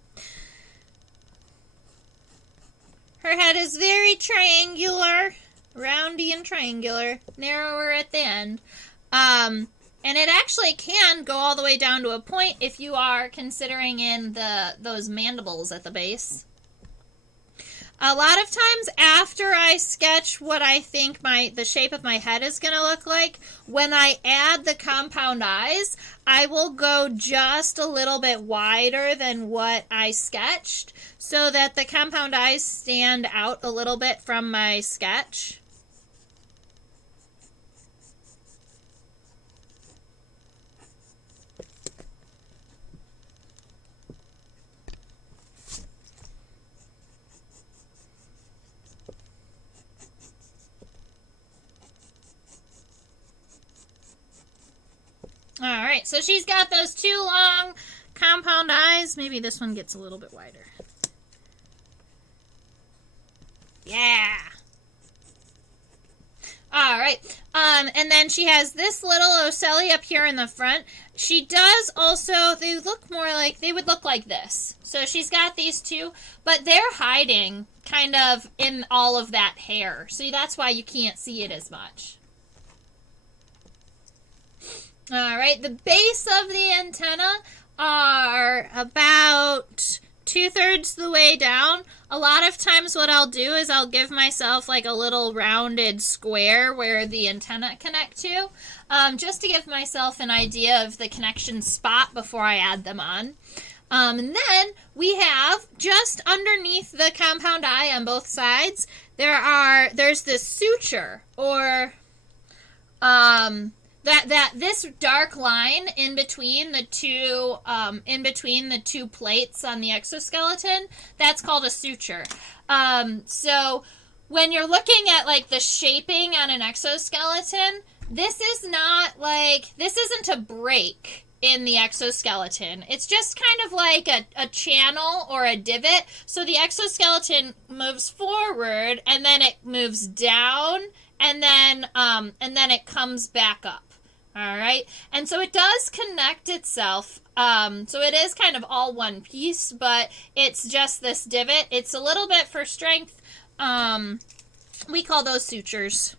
her head is very triangular, roundy and triangular, narrower at the end. And it actually can go all the way down to a point if you are considering in those mandibles at the base. A lot of times after I sketch what I think the shape of my head is going to look like, when I add the compound eyes, I will go just a little bit wider than what I sketched so that the compound eyes stand out a little bit from my sketch. Alright, so she's got those 2 long compound eyes. Maybe this one gets a little bit wider. Yeah! Alright, and then she has this little ocelli up here in the front. She does also, they would look like this. So she's got these 2, but they're hiding kind of in all of that hair. So that's why you can't see it as much. Alright, the base of the antenna are about 2/3 the way down. A lot of times what I'll do is I'll give myself like a little rounded square where the antenna connect to, just to give myself an idea of the connection spot before I add them on. And then we have just underneath the compound eye on both sides, there's this suture, or this dark line in between the two plates on the exoskeleton, that's called a suture. So when you're looking at like the shaping on an exoskeleton, this isn't a break. in the exoskeleton. It's just kind of like a channel or a divot. So the exoskeleton moves forward and then it moves down and then it comes back up. All right. And so it does connect itself. So it is kind of all one piece, but it's just this divot. It's a little bit for strength. We call those sutures.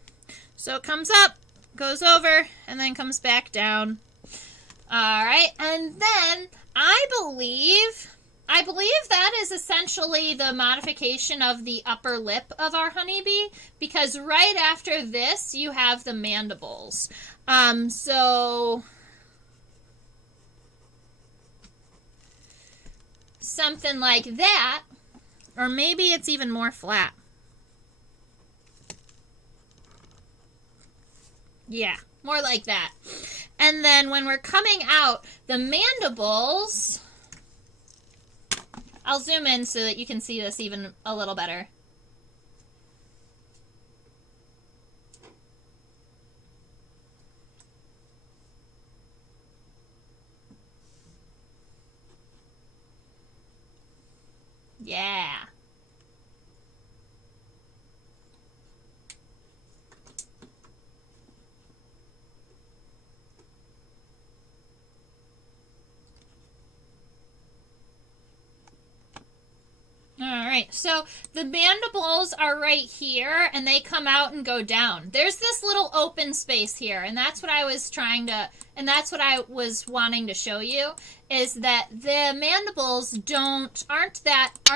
So it comes up, goes over, and then comes back down. All right, and then I believe that is essentially the modification of the upper lip of our honeybee, because right after this you have the mandibles. So something like that, or maybe it's even more flat. Yeah, more like that. And then when we're coming out, the mandibles, I'll zoom in so that you can see this even a little better. Yeah. Alright, so the mandibles are right here, and they come out and go down. There's this little open space here, and that's what I was wanting to show you, is that the mandibles are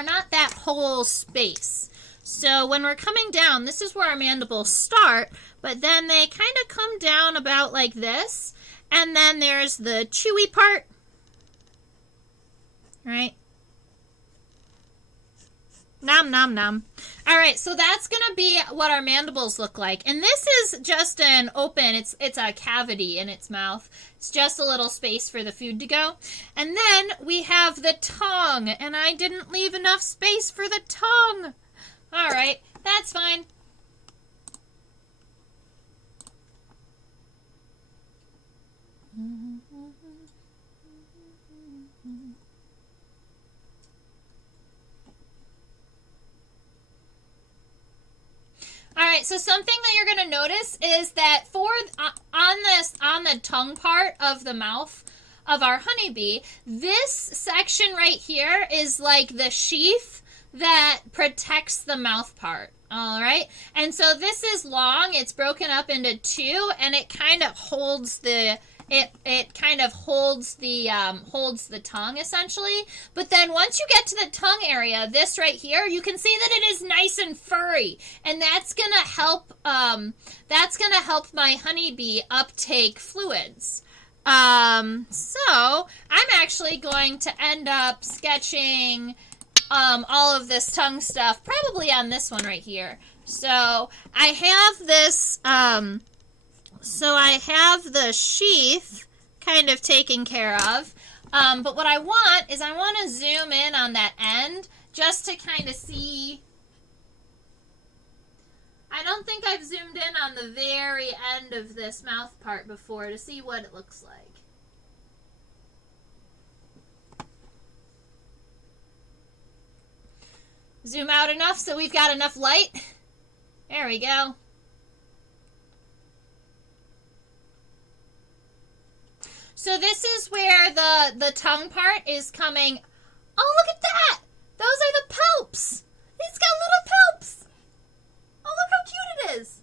not that whole space. So when we're coming down, this is where our mandibles start, but then they kind of come down about like this, and then there's the chewy part, right? Nom, nom, nom. All right, so that's going to be what our mandibles look like. And this is just an open, it's a cavity in its mouth. It's just a little space for the food to go. And then we have the tongue, and I didn't leave enough space for the tongue. All right, that's fine. All right, so something that you're going to notice is that on the tongue part of the mouth of our honeybee, this section right here is like the sheath that protects the mouth part. All right, and so this is long. It's broken up into two, and it kind of holds the holds the tongue essentially. But then once you get to the tongue area, this right here, you can see that it is nice and furry, and that's gonna help my honeybee uptake fluids. So I'm actually going to end up sketching all of this tongue stuff probably on this one right here. So I have this. So I have the sheath kind of taken care of, but what I want is I want to zoom in on that end just to kind of see. I don't think I've zoomed in on the very end of this mouth part before to see what it looks like. Zoom out enough so we've got enough light. There we go. So this is where the tongue part is coming. Oh, look at that! Those are the palps! It's got little palps! Oh, look how cute it is!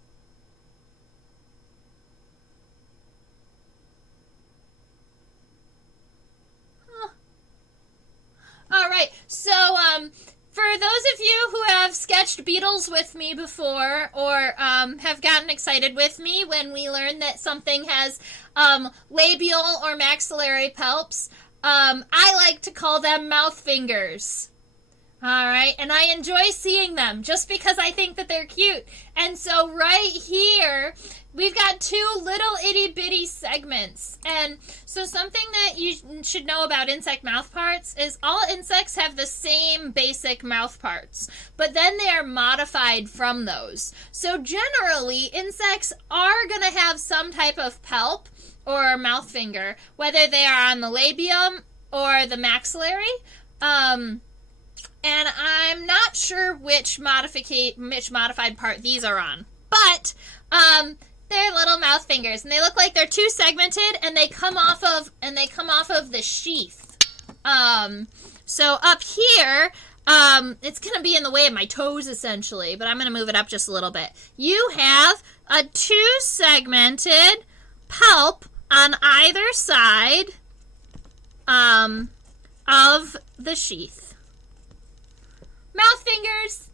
Huh. Alright, so, for those of you who have sketched beetles with me before, or have gotten excited with me when we learn that something has labial or maxillary palps, I like to call them mouth fingers. Alright, and I enjoy seeing them just because I think that they're cute. And so right here, we've got two little itty bitty segments. And so something that you should know about insect mouth parts is all insects have the same basic mouth parts, but then they are modified from those. So generally, insects are going to have some type of palp or mouth finger, whether they are on the labium or the maxillary. And I'm not sure which modified part these are on, but they're little mouth fingers, and they look like they're two segmented, and they come off of the sheath. So up here, it's going to be in the way of my toes essentially, but I'm going to move it up just a little bit. You have a two-segmented palp on either side of the sheath. Mouth fingers.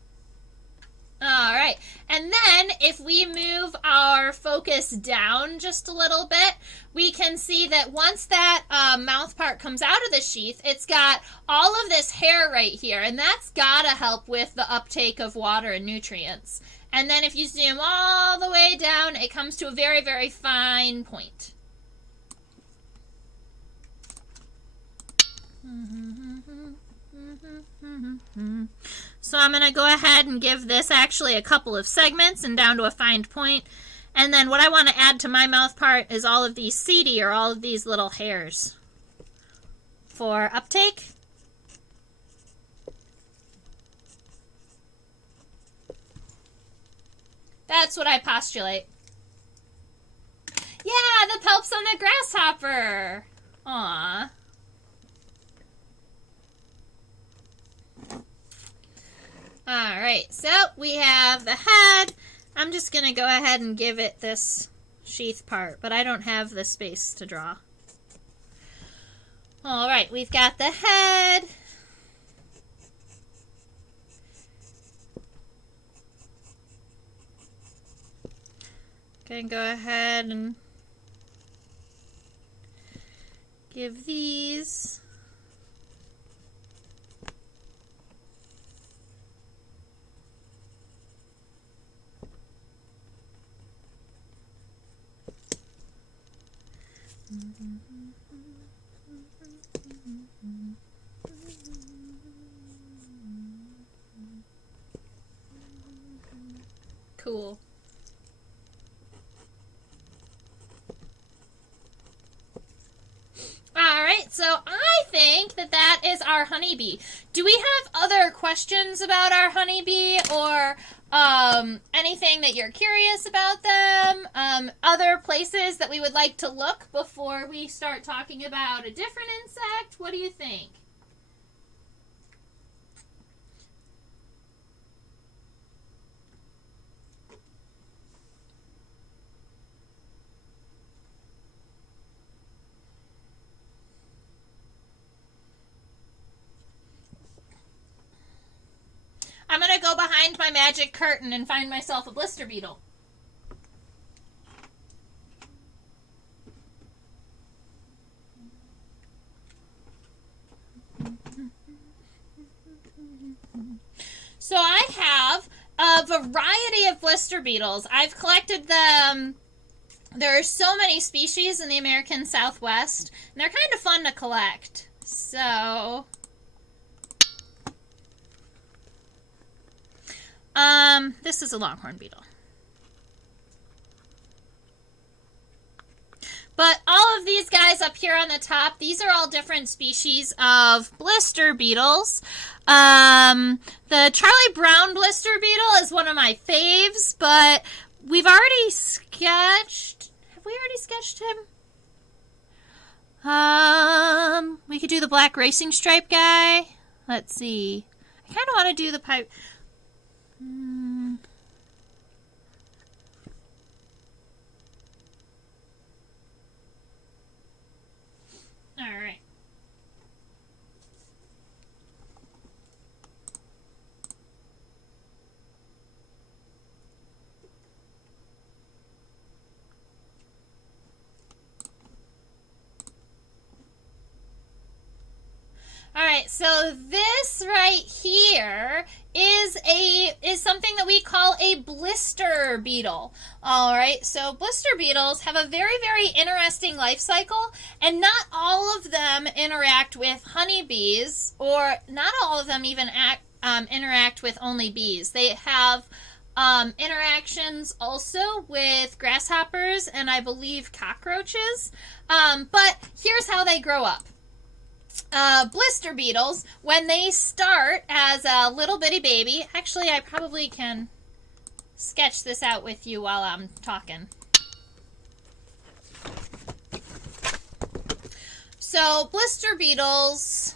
All right, and then if we move our focus down just a little bit, we can see that once that mouth part comes out of the sheath, it's got all of this hair right here, and that's got to help with the uptake of water and nutrients. And then if you zoom all the way down, it comes to a very, very fine point. So I'm going to go ahead and give this actually a couple of segments and down to a fine point. And then what I want to add to my mouth part is all of these setae, or all of these little hairs for uptake. That's what I postulate. Yeah, the palps on the grasshopper. Aww. Alright, so we have the head. I'm just going to go ahead and give it this sheath part, but I don't have the space to draw. Alright, we've got the head. Okay, go ahead and give these. Cool. Alright, so I think that is our honeybee. Do we have other questions about our honeybee, or anything that you're curious about them? Other places that we would like to look before we start talking about a different insect? What do you think? I'm going to go behind my magic curtain and find myself a blister beetle. So I have a variety of blister beetles. I've collected them. There are so many species in the American Southwest, and they're kind of fun to collect. So this is a longhorn beetle. But all of these guys up here on the top, these are all different species of blister beetles. The Charlie Brown blister beetle is one of my faves, but we've already sketched... Have we already sketched him? We could do the black racing stripe guy. Let's see. I kind of want to do the pipe... All right. All right, so this right here is something that we call a blister beetle. All right, so blister beetles have a very, very interesting life cycle, and not all of them interact with honeybees, or not all of them even interact with only bees. They have interactions also with grasshoppers and I believe cockroaches. But here's how they grow up. Blister beetles, when they start as a little bitty baby, actually I probably can sketch this out with you while I'm talking. So blister beetles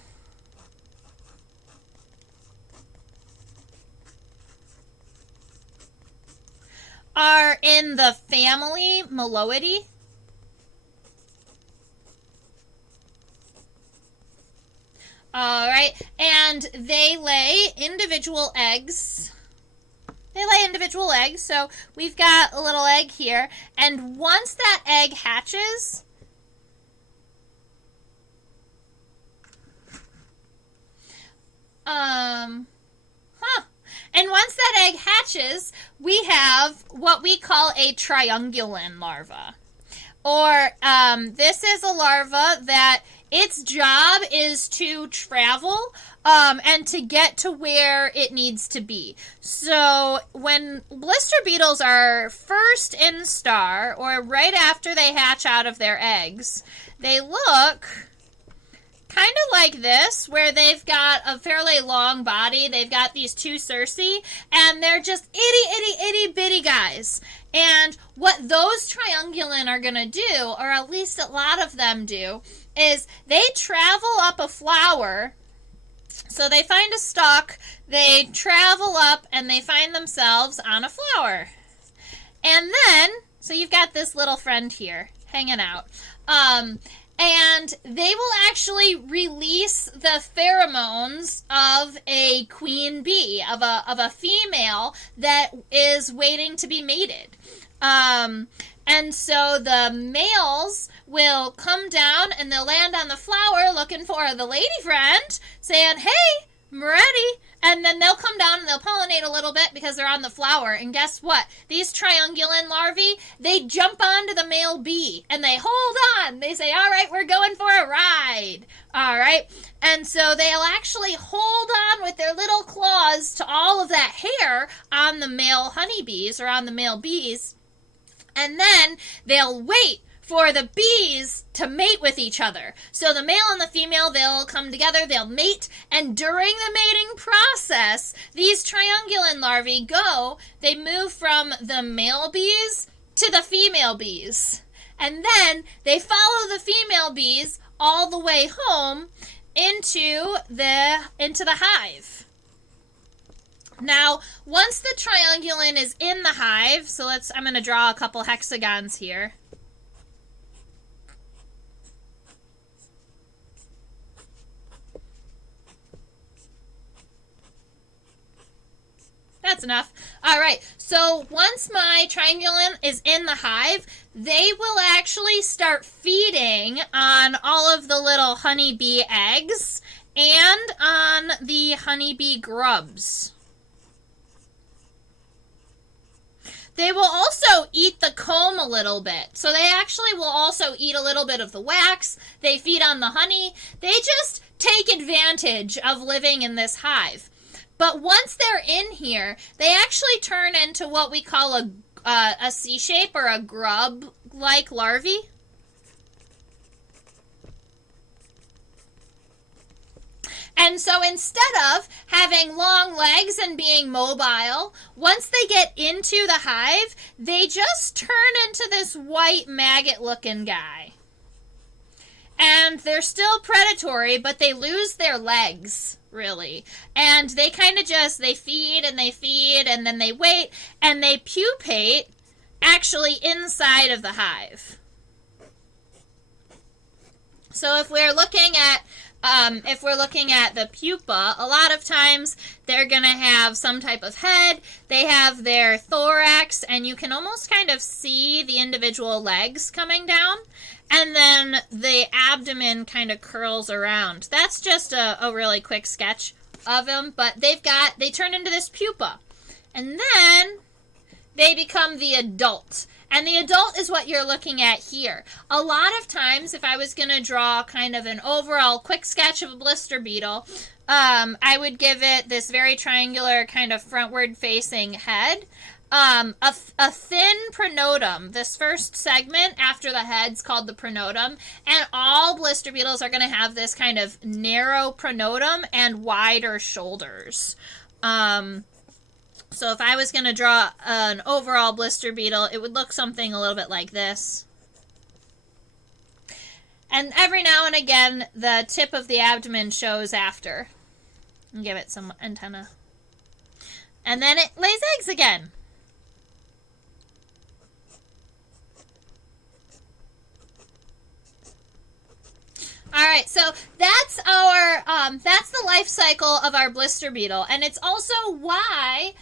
are in the family Meloidae. All right, and they lay individual eggs. So we've got a little egg here, and once that egg hatches, and once that egg hatches, we have what we call a Triungulin larva. Or this is a larva that its job is to travel and to get to where it needs to be. So when blister beetles are first instar, or right after they hatch out of their eggs, they look kind of like this, where they've got a fairly long body. They've got these two cerci, and they're just itty bitty guys. And what those triungulin are going to do, or at least a lot of them do, is they travel up a flower. So they find a stalk, they travel up, and they find themselves on a flower. And then, so you've got this little friend here hanging out. And they will actually release the pheromones of a queen bee, of a female that is waiting to be mated. And so the males will come down and they'll land on the flower looking for the lady friend, saying, "Hey, I'm ready." And then they'll come down and they'll pollinate a little bit because they're on the flower. And guess what? These triungulin larvae, they jump onto the male bee and they hold on. They say, "All right, we're going for a ride." All right. And so they'll actually hold on with their little claws to all of that hair on the male honeybees or on the male bees. And then they'll wait for the bees to mate with each other. So the male and the female, they'll come together, they'll mate, and during the mating process, these triungulin larvae they move from the male bees to the female bees. And then they follow the female bees all the way home into the hive. Now, once the triungulin is in the hive, so I'm going to draw a couple hexagons here. That's enough. All right, so once my triungulin is in the hive, they will actually start feeding on all of the little honeybee eggs and on the honeybee grubs. They will also eat the comb a little bit. So they actually will also eat a little bit of the wax. They feed on the honey. They just take advantage of living in this hive. But once they're in here, they actually turn into what we call a C-shape or a grub-like larvae. And so instead of having long legs and being mobile, once they get into the hive, they just turn into this white maggot-looking guy. And they're still predatory, but they lose their legs, really. And they kind of they feed, and then they wait, and they pupate actually inside of the hive. So if we're looking at the pupa, a lot of times they're going to have some type of head. They have their thorax, and you can almost kind of see the individual legs coming down. And then the abdomen kind of curls around. That's just a really quick sketch of them, but they turn into this pupa. And then they become the adult. And the adult is what you're looking at here. A lot of times, if I was going to draw kind of an overall quick sketch of a blister beetle, I would give it this very triangular kind of frontward facing head. A thin pronotum, this first segment after the head's called the pronotum, and all blister beetles are going to have this kind of narrow pronotum and wider shoulders. So if I was going to draw an overall blister beetle, it would look something a little bit like this. And every now and again, the tip of the abdomen shows after. And give it some antenna. And then it lays eggs again. All right, so that's our that's the life cycle of our blister beetle, and it's also why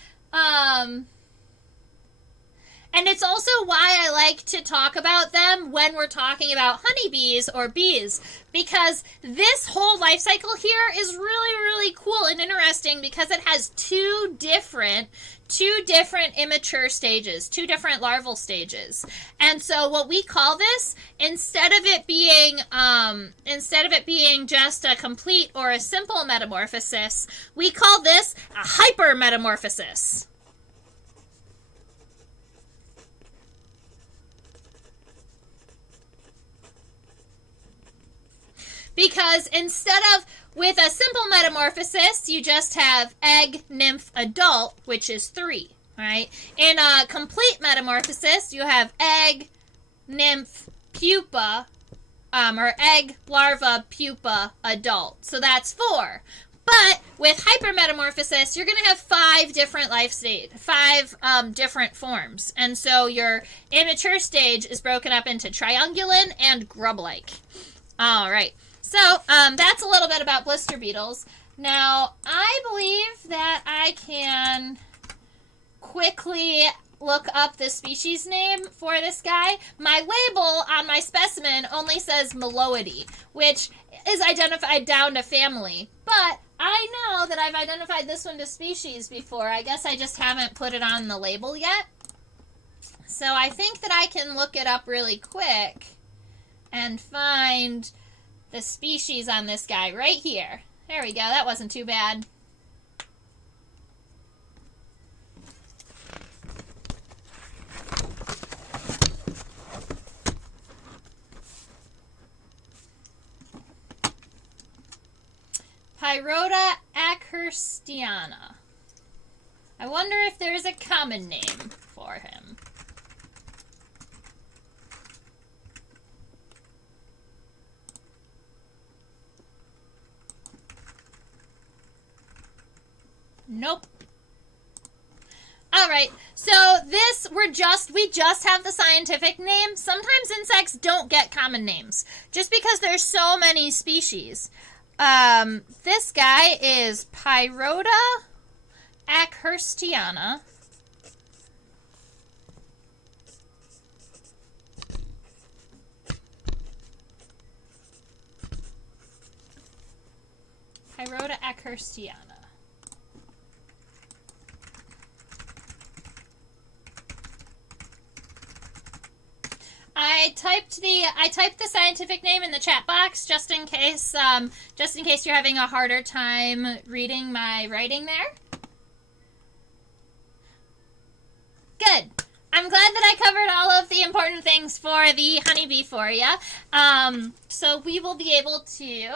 I like to talk about them when we're talking about honeybees or bees, because this whole life cycle here is really, really cool and interesting because it has two different immature stages, two different larval stages. And so what we call this, instead of it being just a complete or a simple metamorphosis, we call this a hypermetamorphosis. Because instead of with a simple metamorphosis, you just have egg, nymph, adult, which is 3, right? In a complete metamorphosis, you have egg, nymph, pupa, or egg, larva, pupa, adult. So that's 4. But with hypermetamorphosis, you're going to have 5 different life stages, 5 different forms. And so your immature stage is broken up into triungulin and grub-like. All right. So that's a little bit about blister beetles. Now, I believe that I can quickly look up the species name for this guy. My label on my specimen only says Meloidy, which is identified down to family. But I know that I've identified this one to species before. I guess I just haven't put it on the label yet. So I think that I can look it up really quick and find the species on this guy right here. There we go. That wasn't too bad. Pyrota acurstiana. I wonder if there's a common name for him. Nope. All right, so this, we just have the scientific name. Sometimes insects don't get common names, just because there's so many species. This guy is Pyrota acurstiana. Pyrota acurstiana. I typed the scientific name in the chat box just in case you're having a harder time reading my writing there. Good. I'm glad that I covered all of the important things for the honeybee for you. So we will be able to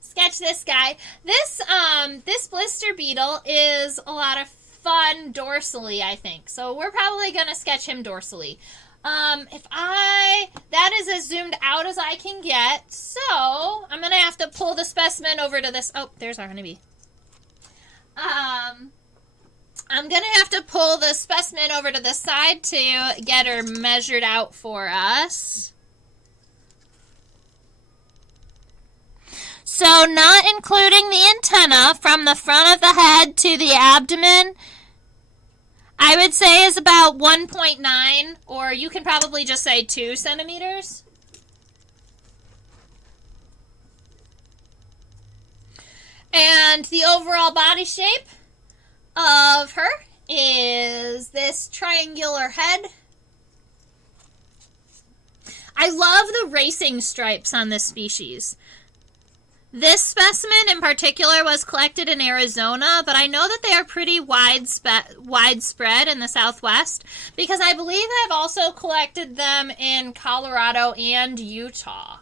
sketch this guy. This blister beetle is a lot of fun dorsally, I think. So we're probably going to sketch him dorsally. That is as zoomed out as I can get, so I'm going to have to pull the specimen over to this, oh, there's our honeybee. I'm going to have to pull the specimen over to the side to get her measured out for us. So not including the antenna from the front of the head to the abdomen, I would say is about 1.9, or you can probably just say 2 centimeters. And the overall body shape of her is this triangular head. I love the racing stripes on this species. This specimen in particular was collected in Arizona, but I know that they are pretty widespread in the Southwest because I believe I've also collected them in Colorado and Utah.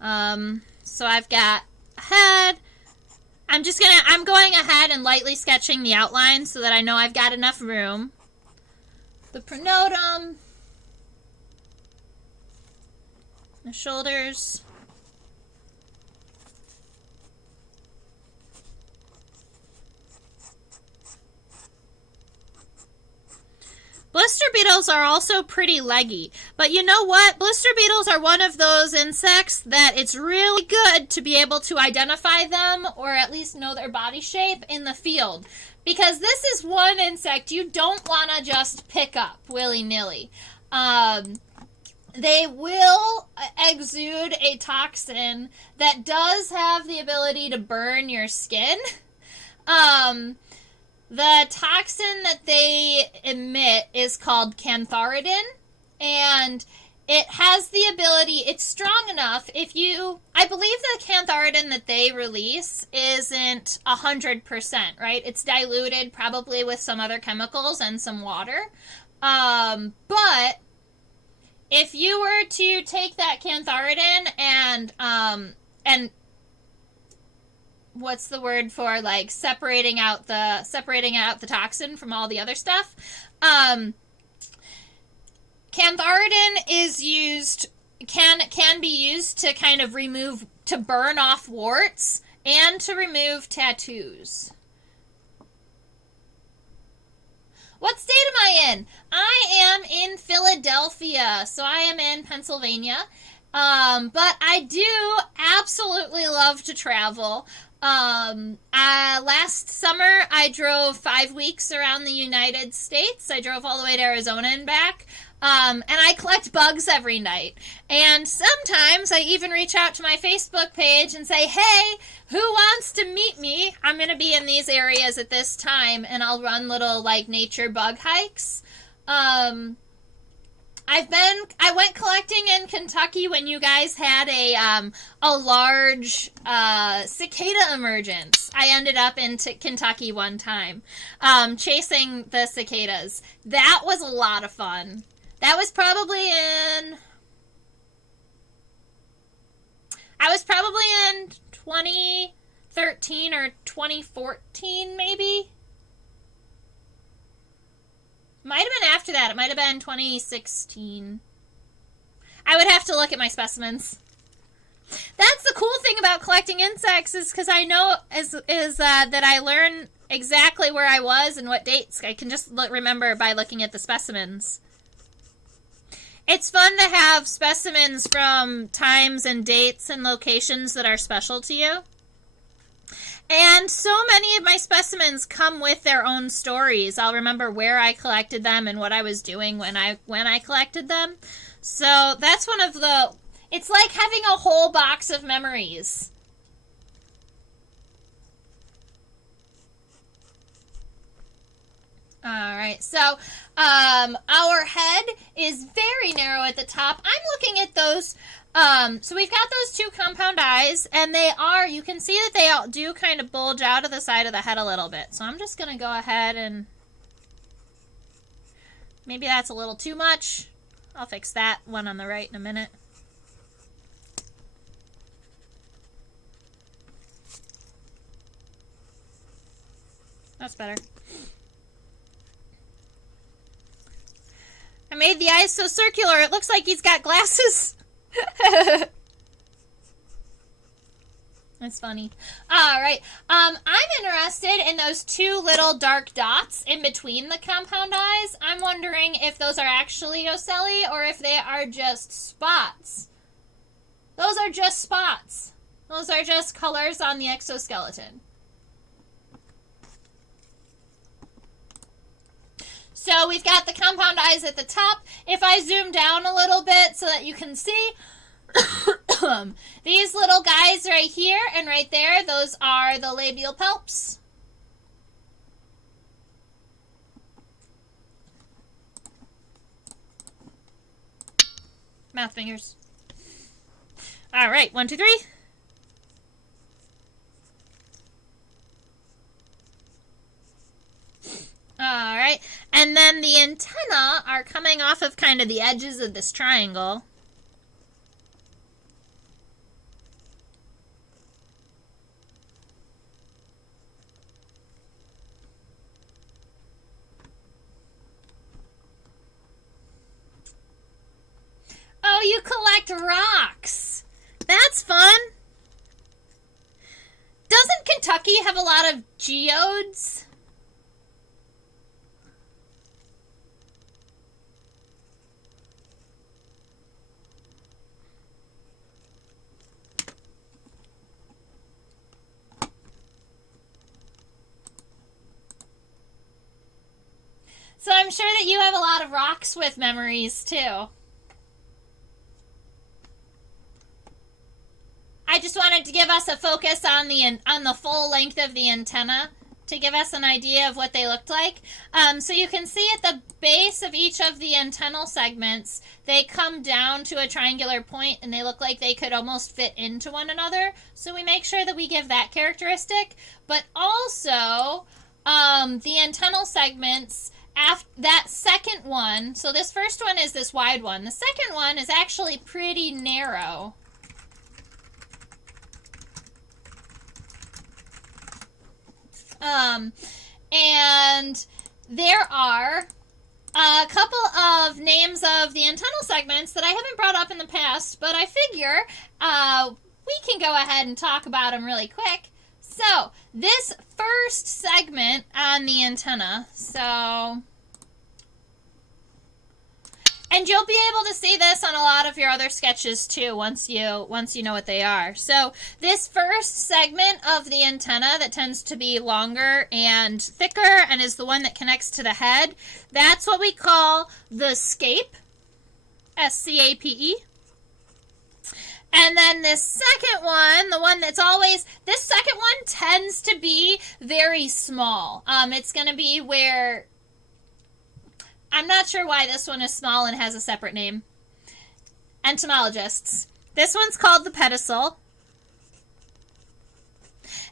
So I've got a head. I'm going ahead and lightly sketching the outline so that I know I've got enough room. The pronotum. The shoulders. Blister beetles are also pretty leggy, but you know what? Blister beetles are one of those insects that it's really good to be able to identify them or at least know their body shape in the field, because this is one insect you don't want to just pick up willy-nilly. They will exude a toxin that does have the ability to burn your skin. The toxin that they emit is called cantharidin, and it has the ability, it's strong enough, I believe the cantharidin that they release isn't 100%, right? It's diluted probably with some other chemicals and some water. But if you were to take that cantharidin and what's the word for like separating out the toxin from all the other stuff? Cantharidin can be used to kind of to burn off warts and to remove tattoos. What state am I in? I am in Philadelphia, so I am in Pennsylvania. But I do absolutely love to travel. Last summer, I drove 5 weeks around the United States. I drove all the way to Arizona and back. And I collect bugs every night. And sometimes I even reach out to my Facebook page and say, hey, who wants to meet me? I'm going to be in these areas at this time, and I'll run little, like, nature bug hikes. I went collecting in Kentucky when you guys had a large cicada emergence. I ended up in Kentucky one time, chasing the cicadas. That was a lot of fun. That was probably in 2013 or 2014, maybe. Might have been after that. It might have been 2016. I would have to look at my specimens. That's the cool thing about collecting insects, is because I know that I learn exactly where I was and what dates. I can just remember by looking at the specimens. It's fun to have specimens from times and dates and locations that are special to you. And so many of my specimens come with their own stories. I'll remember where I collected them and what I was doing when I collected them. So that's one of the... It's like having a whole box of memories. Alright, so our head is very narrow at the top. I'm looking at those... so we've got those two compound eyes, and you can see that they all do kind of bulge out of the side of the head a little bit. So I'm just going to go ahead and... Maybe that's a little too much. I'll fix that one on the right in a minute. That's better. I made the eyes so circular, it looks like he's got glasses. That's funny. Alright, I'm interested in those two little dark dots in between the compound eyes. I'm wondering if those are actually ocelli or if they are just spots. Those are just spots. Those are just colors on the exoskeleton. So we've got the compound eyes at the top. If I zoom down a little bit so that you can see, these little guys right here and right there, those are the labial palps. Mouth fingers. All right, 1, 2, 3. All right, and then the antennae are coming off of kind of the edges of this triangle. Oh, you collect rocks. That's fun. Doesn't Kentucky have a lot of geodes? So I'm sure that you have a lot of rocks with memories too. I just wanted to give us a focus on the full length of the antenna to give us an idea of what they looked like. So you can see at the base of each of the antennal segments, they come down to a triangular point and they look like they could almost fit into one another. So we make sure that we give that characteristic. But also, the antennal segments, that second one, so this first one is this wide one. The second one is actually pretty narrow. And there are a couple of names of the antennal segments that I haven't brought up in the past, but I figure we can go ahead and talk about them really quick. So, this first segment on the antenna, and you'll be able to see this on a lot of your other sketches too once you know what they are. So this first segment of the antenna that tends to be longer and thicker and is the one that connects to the head, that's what we call the scape, S-C-A-P-E. And then this second one, the one that's always, this second one tends to be very small. It's going to be where, I'm not sure why this one is small and has a separate name. Entomologists. This one's called the pedicel.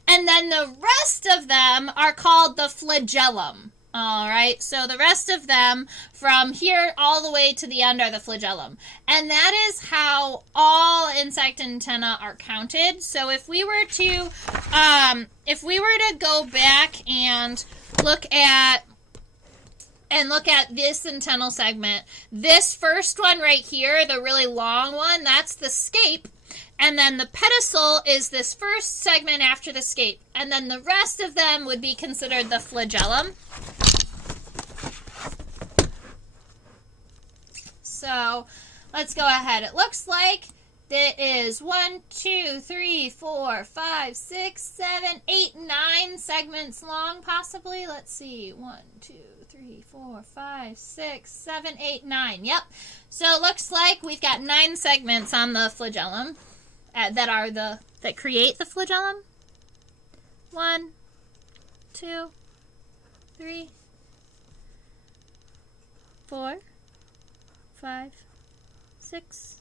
And then the rest of them are called the flagellum. All right, so the rest of them from here all the way to the end are the flagellum. And that is how all insect antennae are counted. So if we were to go back and look at this antennal segment, this first one right here, the really long one, that's the scape. And then the pedicel is this first segment after the scape. And then the rest of them would be considered the flagellum. So let's go ahead. It looks like it is 1, 2, 3, 4, 5, 6, 7, 8, 9 segments long, possibly. Let's see. 1, 2, 3, 4, 5, 6, 7, 8, 9. Yep. So it looks like we've got 9 segments on the flagellum that create the flagellum. 1, 2, 3, 4, 5, 6,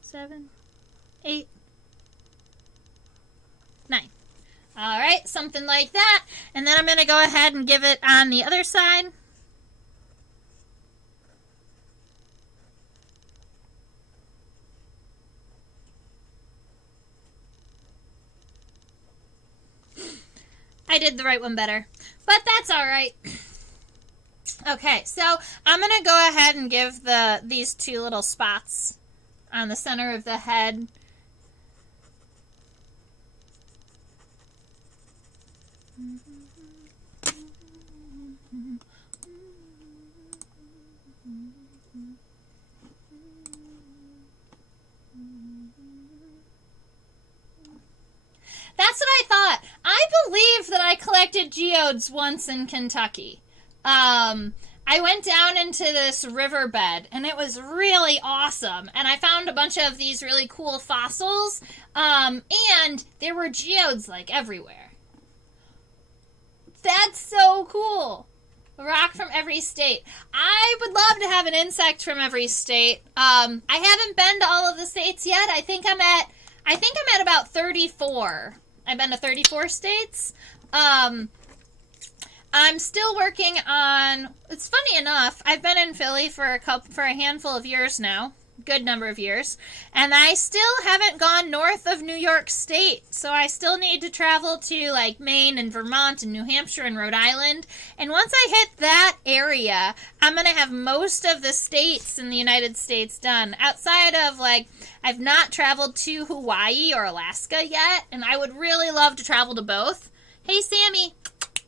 7, 8, 9. All right, something like that. And then I'm going to go ahead and give it on the other side. I did the right one better, but that's all right. Okay, so I'm going to go ahead and give these 2 little spots on the center of the head. That's what I thought. I believe that I collected geodes once in Kentucky. I went down into this riverbed, and it was really awesome. And I found a bunch of these really cool fossils, and there were geodes, like, everywhere. That's so cool. A rock from every state. I would love to have an insect from every state. I haven't been to all of the states yet. I think I'm at about 34. I've been to 34 states. I'm still working on. It's funny enough. I've been in Philly for a handful of years now. Good number of years, and I still haven't gone north of New York State, so I still need to travel to like Maine and Vermont and New Hampshire and Rhode Island, and once I hit that area, I'm gonna have most of the states in the United States done. Outside of like, I've not traveled to Hawaii or Alaska yet, and I would really love to travel to both. Hey Sammy,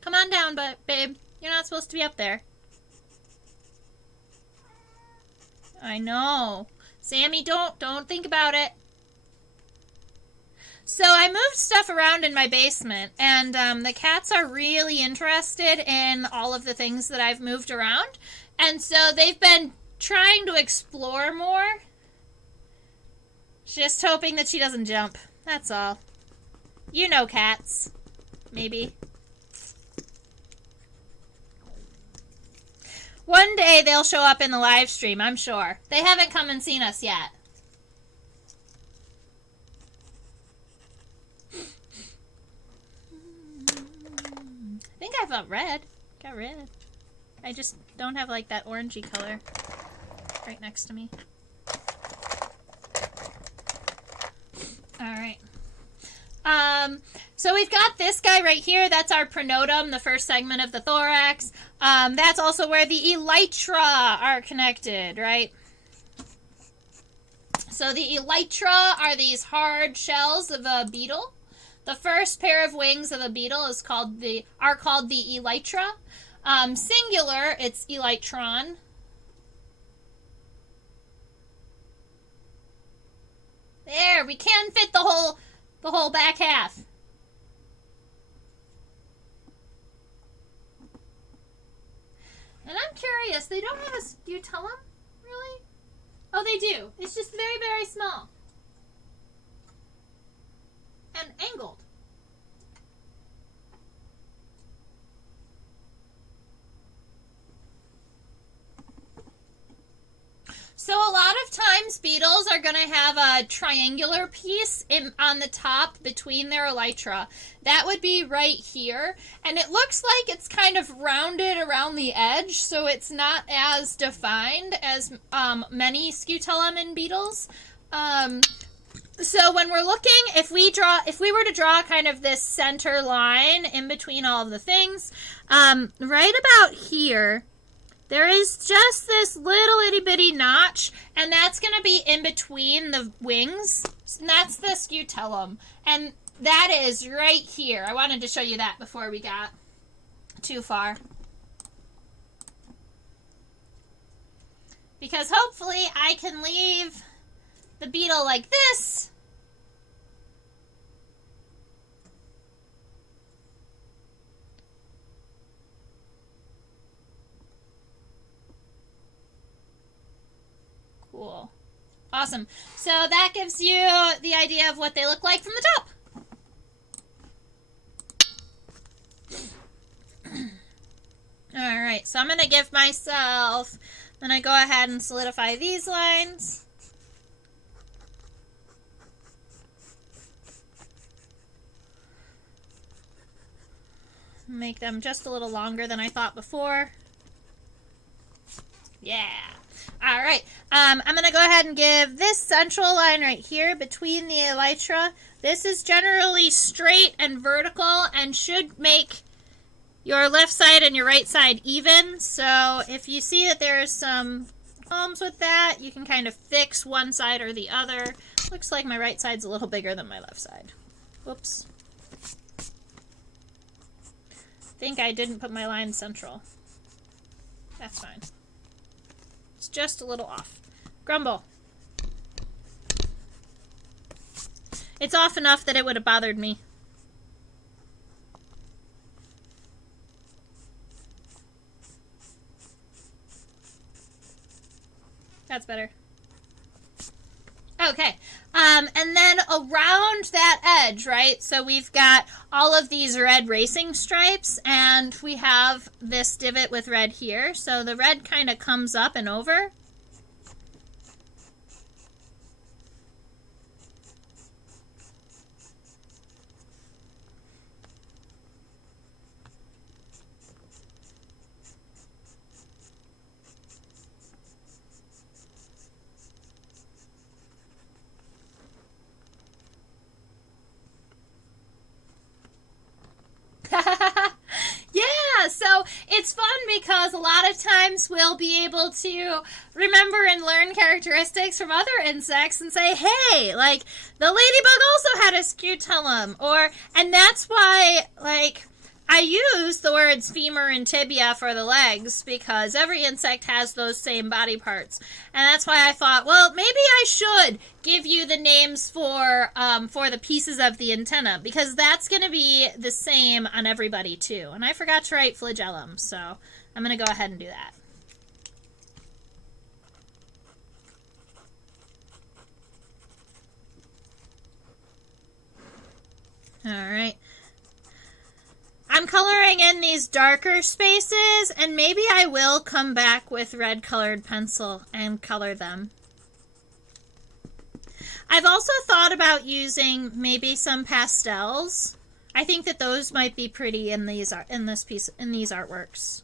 come on down, babe, you're not supposed to be up there. I know. Sammy, don't think about it. So I moved stuff around in my basement, and the cats are really interested in all of the things that I've moved around, and so they've been trying to explore more. Just hoping that she doesn't jump. That's all. You know cats. Maybe. One day they'll show up in the live stream, I'm sure. They haven't come and seen us yet. I think I got red. Got red. I just don't have like that orangey color right next to me. Alright. So we've got this guy right here. That's our pronotum, the first segment of the thorax. That's also where the elytra are connected, right? So the elytra are these hard shells of a beetle. The first pair of wings of a beetle are called the elytra. Singular, it's elytron. There, we can fit the whole back half. And I'm curious, they don't have a scutellum, really? Oh, they do. It's just very, very small. And angled. So a lot of times beetles are going to have a triangular piece on the top between their elytra. That would be right here. And it looks like it's kind of rounded around the edge, so it's not as defined as many scutellum in beetles. So when we're looking, if we were to draw kind of this center line in between all of the things, right about here, there is just this little itty bitty notch, and that's going to be in between the wings. And that's the scutellum. And that is right here. I wanted to show you that before we got too far. Because hopefully I can leave the beetle like this. Cool. Awesome. So that gives you the idea of what they look like from the top. Alright, so I'm going to give myself, then I go ahead and solidify these lines. Make them just a little longer than I thought before. Yeah. All right. I'm going to go ahead and give this central line right here between the elytra. This is generally straight and vertical and should make your left side and your right side even. So if you see that there's some problems with that, you can kind of fix one side or the other. Looks like my right side's a little bigger than my left side. Whoops. I think I didn't put my line central. That's fine. It's just a little off. Grumble. It's off enough that it would have bothered me. That's better. Okay. And then around that edge, right, so we've got all of these red racing stripes, and we have this divot with red here. So the red kind of comes up and over. Yeah, so it's fun because a lot of times we'll be able to remember and learn characteristics from other insects and say, hey, like, the ladybug also had a scutellum, and that's why, like, I use the words femur and tibia for the legs because every insect has those same body parts. And that's why I thought, well, maybe I should give you the names for the pieces of the antenna because that's going to be the same on everybody too. And I forgot to write flagellum, so I'm going to go ahead and do that. All right. I'm coloring in these darker spaces, and maybe I will come back with red colored pencil and color them. I've also thought about using maybe some pastels. I think that those might be pretty in these artworks.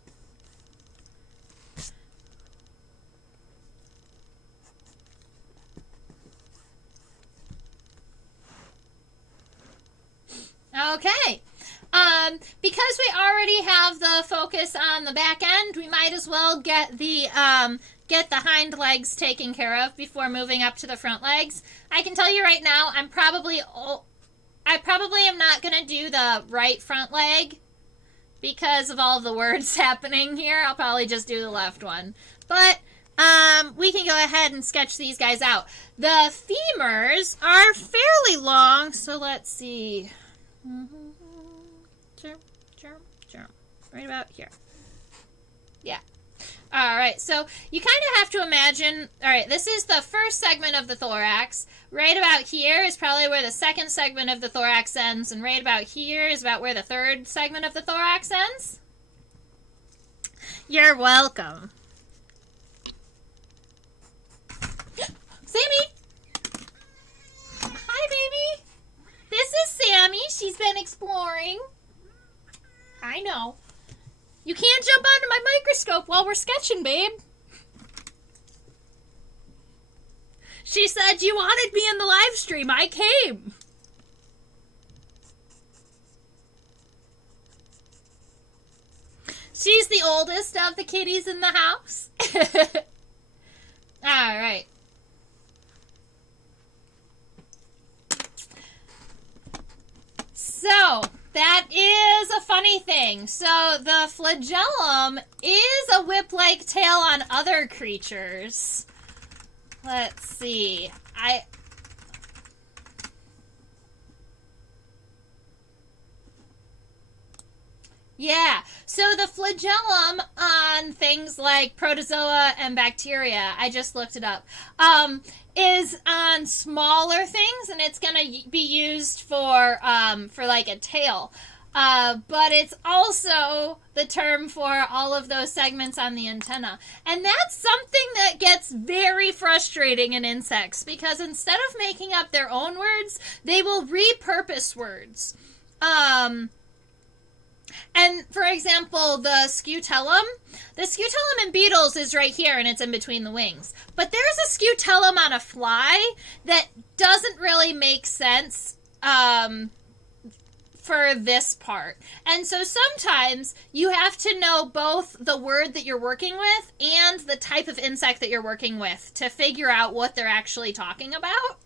Okay. Because we already have the focus on the back end, we might as well get the hind legs taken care of before moving up to the front legs. I can tell you right now, I probably am not going to do the right front leg because of all of the words happening here. I'll probably just do the left one. But we can go ahead and sketch these guys out. The femurs are fairly long, so let's see. Right about here. Yeah. All right, so you kind of have to imagine, all right, this is the first segment of the thorax. Right about here is probably where the second segment of the thorax ends, and right about here is about where the third segment of the thorax ends. You're welcome. Sammy! Hi, baby! This is Sammy. She's been exploring. I know. You can't jump onto my microscope while we're sketching, babe. She said you wanted me in the live stream. I came. She's the oldest of the kitties in the house. All right. So, that is a funny thing. So, the flagellum is a whip-like tail on other creatures. Let's see. Yeah, so the flagellum on things like protozoa and bacteria, I just looked it up, is on smaller things, and it's going to be used for like a tail. But it's also the term for all of those segments on the antenna. And that's something that gets very frustrating in insects, because instead of making up their own words, they will repurpose words. And, for example, the scutellum in beetles is right here, and it's in between the wings. But there's a scutellum on a fly that doesn't really make sense for this part. And so sometimes you have to know both the word that you're working with and the type of insect that you're working with to figure out what they're actually talking about.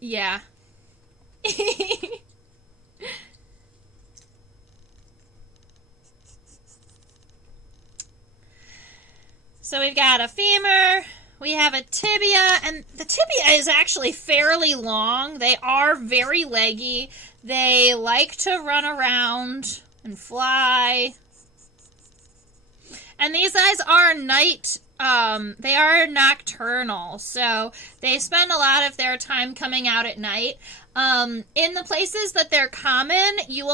Yeah. So we've got a femur, we have a tibia, and the tibia is actually fairly long. They are very leggy. They like to run around and fly. And these guys are they are nocturnal, so they spend a lot of their time coming out at night. In the places that they're common, you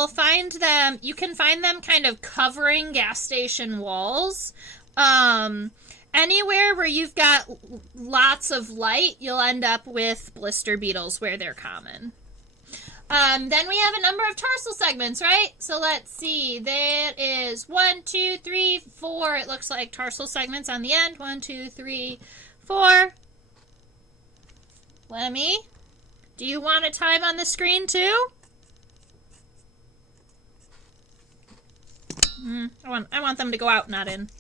can find them kind of covering gas station walls. Anywhere where you've got lots of light, you'll end up with blister beetles where they're common. Then we have a number of tarsal segments, right? So let's see. That is 1, 2, 3, 4. It looks like tarsal segments on the end. 1, 2, 3, 4. Lemmy, do you want a time on the screen too? I want them to go out, not in.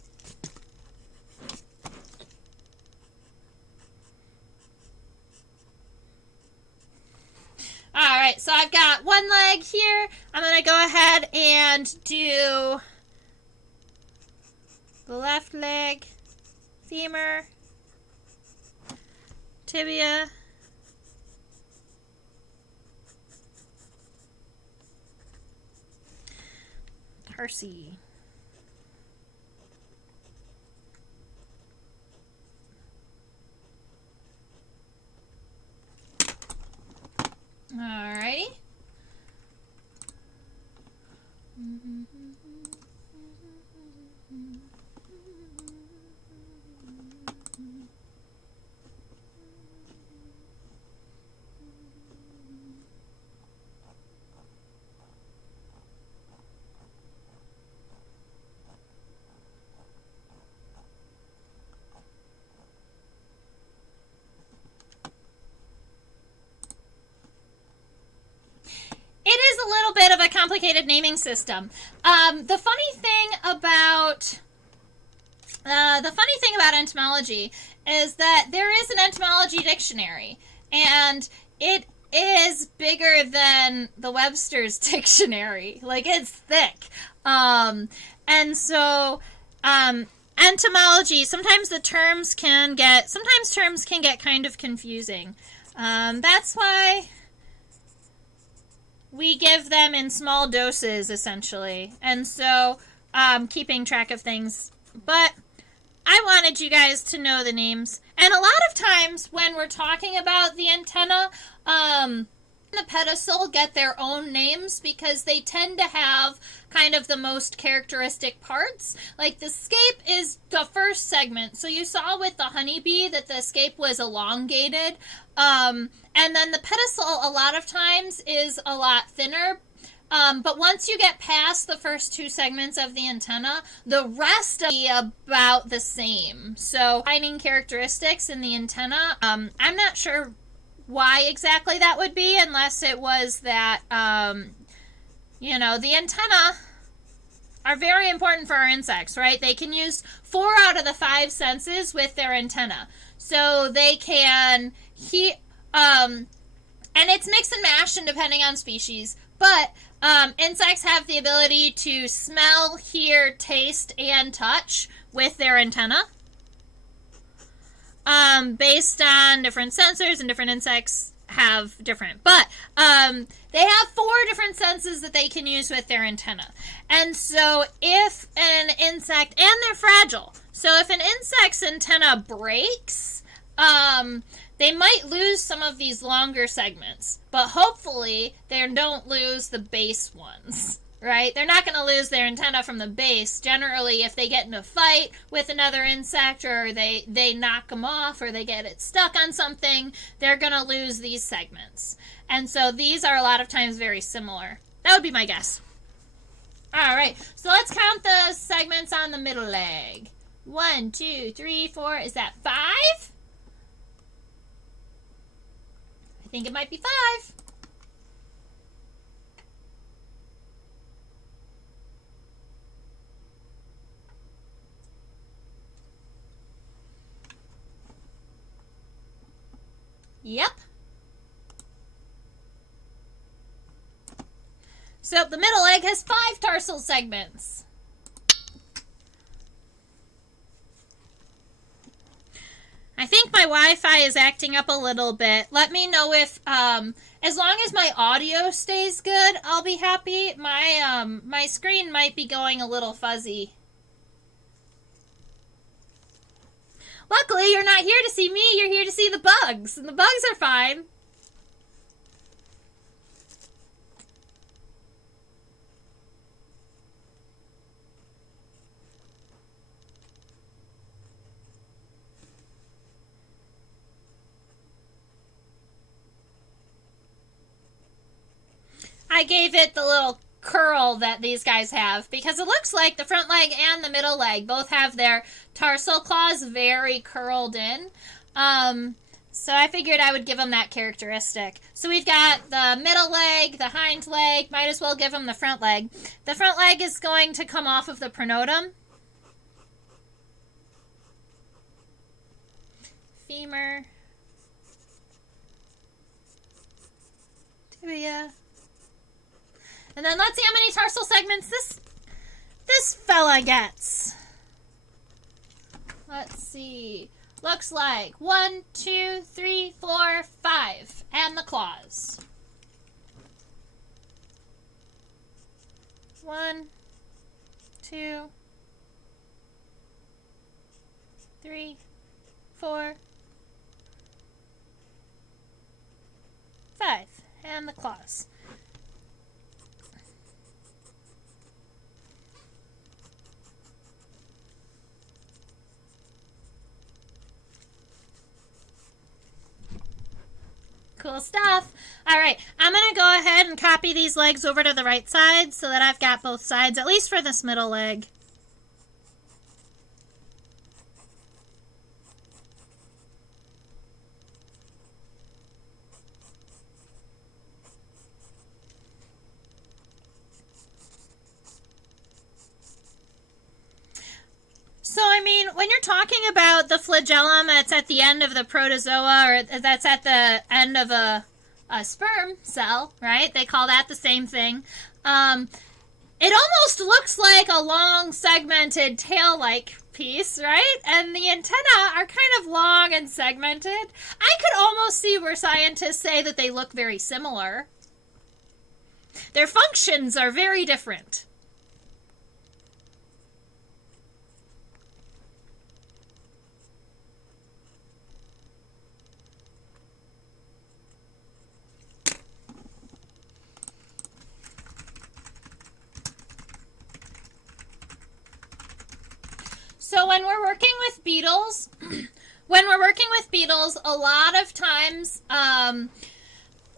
All right, so I've got one leg here. I'm going to go ahead and do the left leg, femur, tibia, tarsi. Alrighty. It is a little bit of a complicated naming system. The funny thing about entomology is that there is an entomology dictionary, and it is bigger than the Webster's dictionary. Like, it's thick. And so entomology, sometimes terms can get kind of confusing. That's why we give them in small doses, essentially. And so, keeping track of things. But I wanted you guys to know the names. And a lot of times when we're talking about the antenna, the pedicel get their own names because they tend to have kind of the most characteristic parts. Like the scape is the first segment. So you saw with the honeybee that the scape was elongated. And then the pedicel a lot of times is a lot thinner. But once you get past the first two segments of the antenna, the rest will be about the same. So finding characteristics in the antenna, I'm not sure why exactly that would be, unless it was that, the antenna are very important for our insects, right? They can use 4 out of the 5 senses with their antenna. So they can hear, and it's mix and mash and depending on species, but insects have the ability to smell, hear, taste, and touch with their antenna. Based on different sensors, and different insects have different. But they have 4 different senses that they can use with their antenna. And so if an insect, and they're fragile, so if an insect's antenna breaks, they might lose some of these longer segments, but hopefully they don't lose the base ones. Right? They're not going to lose their antenna from the base. Generally, if they get in a fight with another insect, or they knock them off, or they get it stuck on something, they're going to lose these segments. And so these are a lot of times very similar. That would be my guess. All right, so let's count the segments on the middle leg. 1, 2, 3, 4. Is that 5? I think it might be 5. Yep. So the middle leg has 5 tarsal segments. I think my Wi-Fi is acting up a little bit. Let me know if, as long as my audio stays good, I'll be happy. My screen might be going a little fuzzy. Luckily, you're not here to see me. You're here to see the bugs. And the bugs are fine. I gave it the little curl that these guys have because it looks like the front leg and the middle leg both have their tarsal claws very curled in. So I figured I would give them that characteristic. So we've got the middle leg, the hind leg, might as well give them the front leg. The front leg is going to come off of the pronotum. Femur. Tibia. And then let's see how many tarsal segments this fella gets. Let's see. Looks like 1, 2, 3, 4, 5. And the claws. 1, 2, 3, 4, 5. And the claws. Cool stuff. All right, I'm going to go ahead and copy these legs over to the right side so that I've got both sides, at least for this middle leg. So, I mean, when you're talking about the flagellum that's at the end of the protozoa, or that's at the end of a sperm cell, right? They call that the same thing. It almost looks like a long segmented tail-like piece, right? And the antennae are kind of long and segmented. I could almost see where scientists say that they look very similar. Their functions are very different. So when we're working with beetles, a lot of times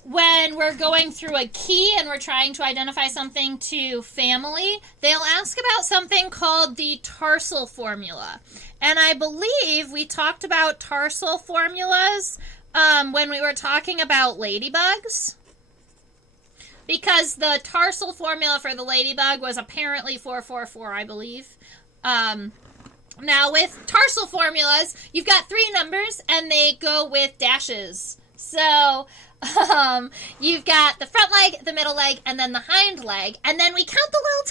when we're going through a key and we're trying to identify something to family, they'll ask about something called the Tarsal Formula. And I believe we talked about tarsal formulas when we were talking about ladybugs. Because the tarsal formula for the ladybug was apparently 444, I believe. Now, with tarsal formulas, you've got 3 numbers, and they go with dashes. So, you've got the front leg, the middle leg, and then the hind leg, and then we count the little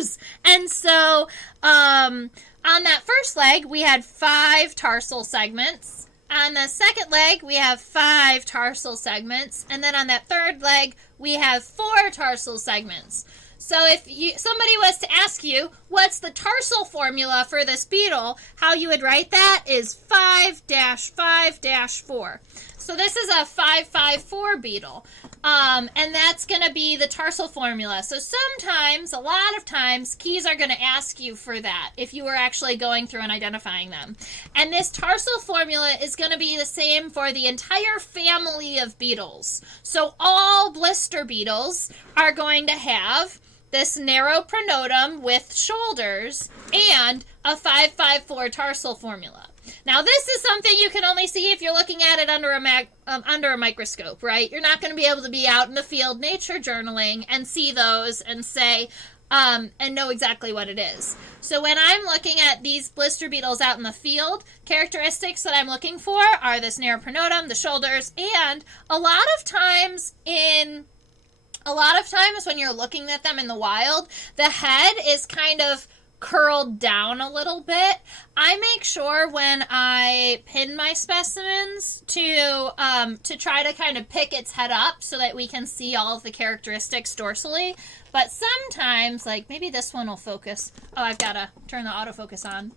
toes! And so, on that first leg, we had 5 tarsal segments. On the second leg, we have 5 tarsal segments, and then on that third leg, we have 4 tarsal segments. So if somebody was to ask you, what's the tarsal formula for this beetle, how you would write that is 5-5-4. So this is a 554 beetle, and that's going to be the tarsal formula. So sometimes, a lot of times, keys are going to ask you for that if you were actually going through and identifying them. And this tarsal formula is going to be the same for the entire family of beetles. So all blister beetles are going to have this narrow pronotum with shoulders and a 554 tarsal formula. Now, this is something you can only see if you're looking at it under a microscope, right? You're not going to be able to be out in the field nature journaling and see those and say, and know exactly what it is. So when I'm looking at these blister beetles out in the field, characteristics that I'm looking for are this narrow pronotum, the shoulders, and a lot of times when you're looking at them in the wild, the head is kind of curled down a little bit. I make sure when I pin my specimens to try to kind of pick its head up so that we can see all of the characteristics dorsally. But sometimes, like maybe this one will focus. Oh, I've got to turn the autofocus on.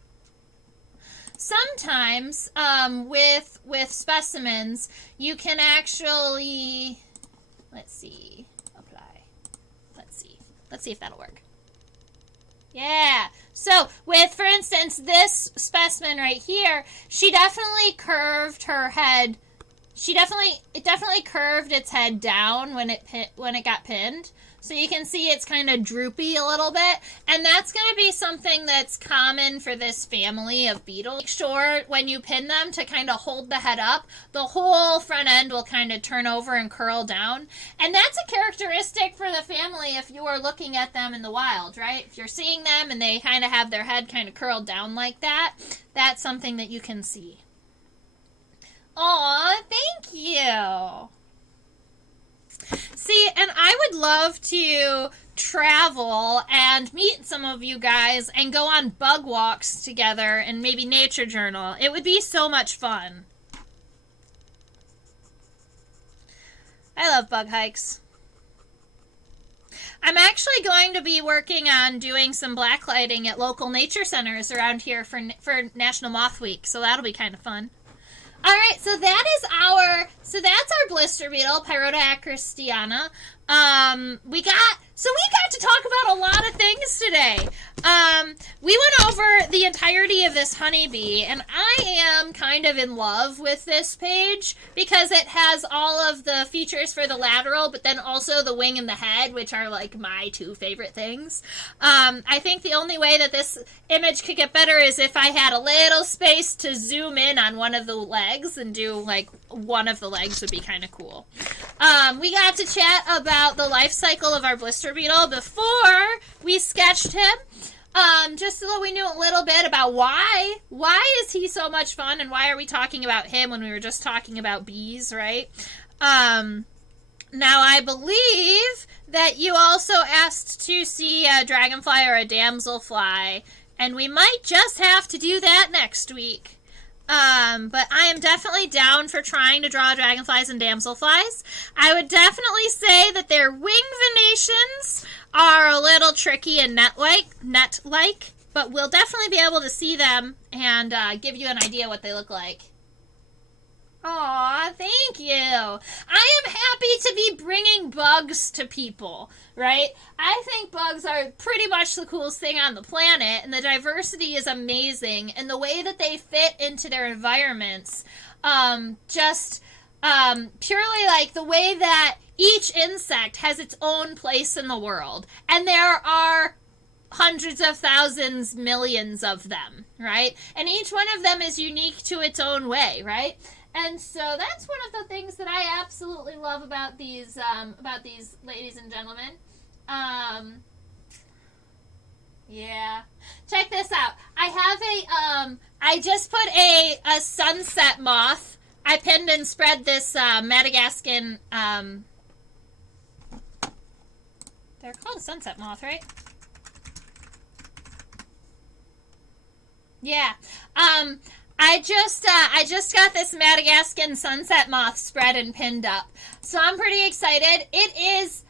sometimes with specimens, you can actually, let's see, apply. Let's see if that'll work. Yeah. So with, for instance, this specimen right here, she definitely curved her head. It definitely curved its head down when it got pinned. So you can see it's kind of droopy a little bit. And that's going to be something that's common for this family of beetles. Make sure when you pin them to kind of hold the head up, the whole front end will kind of turn over and curl down. And that's a characteristic for the family if you are looking at them in the wild, right? If you're seeing them and they kind of have their head kind of curled down like that, that's something that you can see. Aw, thank you. See, and I would love to travel and meet some of you guys and go on bug walks together and maybe nature journal. It would be so much fun. I love bug hikes. I'm actually going to be working on doing some blacklighting at local nature centers around here for National Moth Week, so that'll be kind of fun. All right, so that's our blister beetle, Pyrota acrostiana. We got to talk about a lot of things today. We went over the entirety of this honeybee, and I am kind of in love with this page because it has all of the features for the lateral, but then also the wing and the head, which are like my two favorite things. I think the only way that this image could get better is if I had a little space to zoom in on one of the legs and do like one of the legs would be kind of cool. We got to chat about the life cycle of our blister beetle before we sketched him. Just so that we knew a little bit about why is he so much fun and why are we talking about him when we were just talking about bees, right? Now I believe that you also asked to see a dragonfly or a damselfly, and we might just have to do that next week. But I am definitely down for trying to draw dragonflies and damselflies. I would definitely say that their wing venations are a little tricky and net-like, but we'll definitely be able to see them and give you an idea what they look like. Aw, thank you. I am happy to be bringing bugs to people, right? I think bugs are pretty much the coolest thing on the planet, and the diversity is amazing, and the way that they fit into their environments, purely like the way that each insect has its own place in the world, and there are hundreds of thousands, millions of them, right? And each one of them is unique to its own way, right? And so that's one of the things that I absolutely love about these ladies and gentlemen. Yeah. Check this out. I have I just put a sunset moth. I pinned and spread this Madagascan, they're called a sunset moth, right? Yeah. I just got this Madagascan sunset moth spread and pinned up. So I'm pretty excited. It is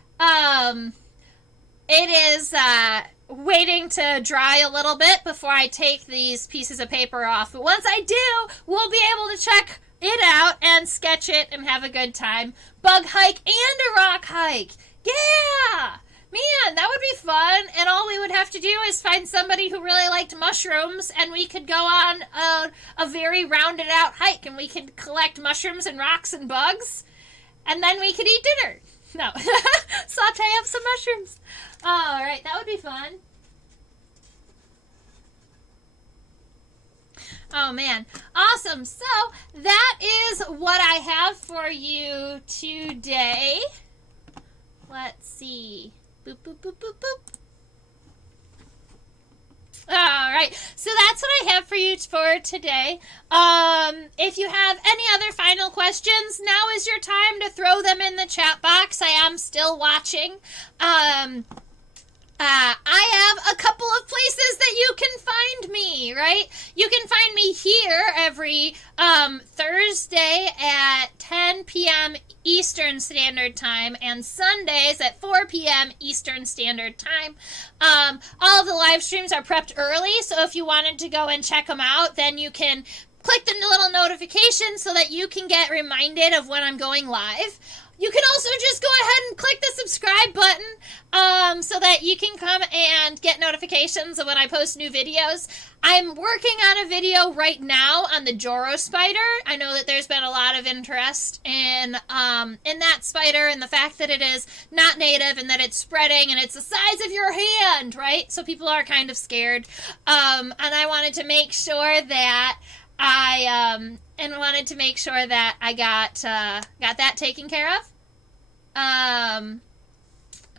waiting to dry a little bit before I take these pieces of paper off. But once I do, we'll be able to check it out and sketch it and have a good time. Bug hike and a rock hike. Yeah! Man, that would be fun, and all we would have to do is find somebody who really liked mushrooms, and we could go on a very rounded out hike, and we could collect mushrooms and rocks and bugs, and then we could eat dinner. No. Saute up some mushrooms. All right, that would be fun. Oh, man. Awesome. So, that is what I have for you today. Let's see. Boop, boop, boop, boop, boop. All right, so that's what I have for you for today. If you have any other final questions, now is your time to throw them in the chat box. I am still watching. I have a couple of places that you can find me, right? You can find me here every Thursday at 10 p.m. Eastern Standard Time and Sundays at 4 p.m. Eastern Standard Time. All of the live streams are prepped early, so if you wanted to go and check them out, then you can click the little notification so that you can get reminded of when I'm going live. You can also just go ahead and click the subscribe button so that you can come and get notifications of when I post new videos. I'm working on a video right now on the Joro spider. I know that there's been a lot of interest in that spider and the fact that it is not native and that it's spreading and it's the size of your hand, right? So people are kind of scared. And I wanted to make sure that I got that taken care of.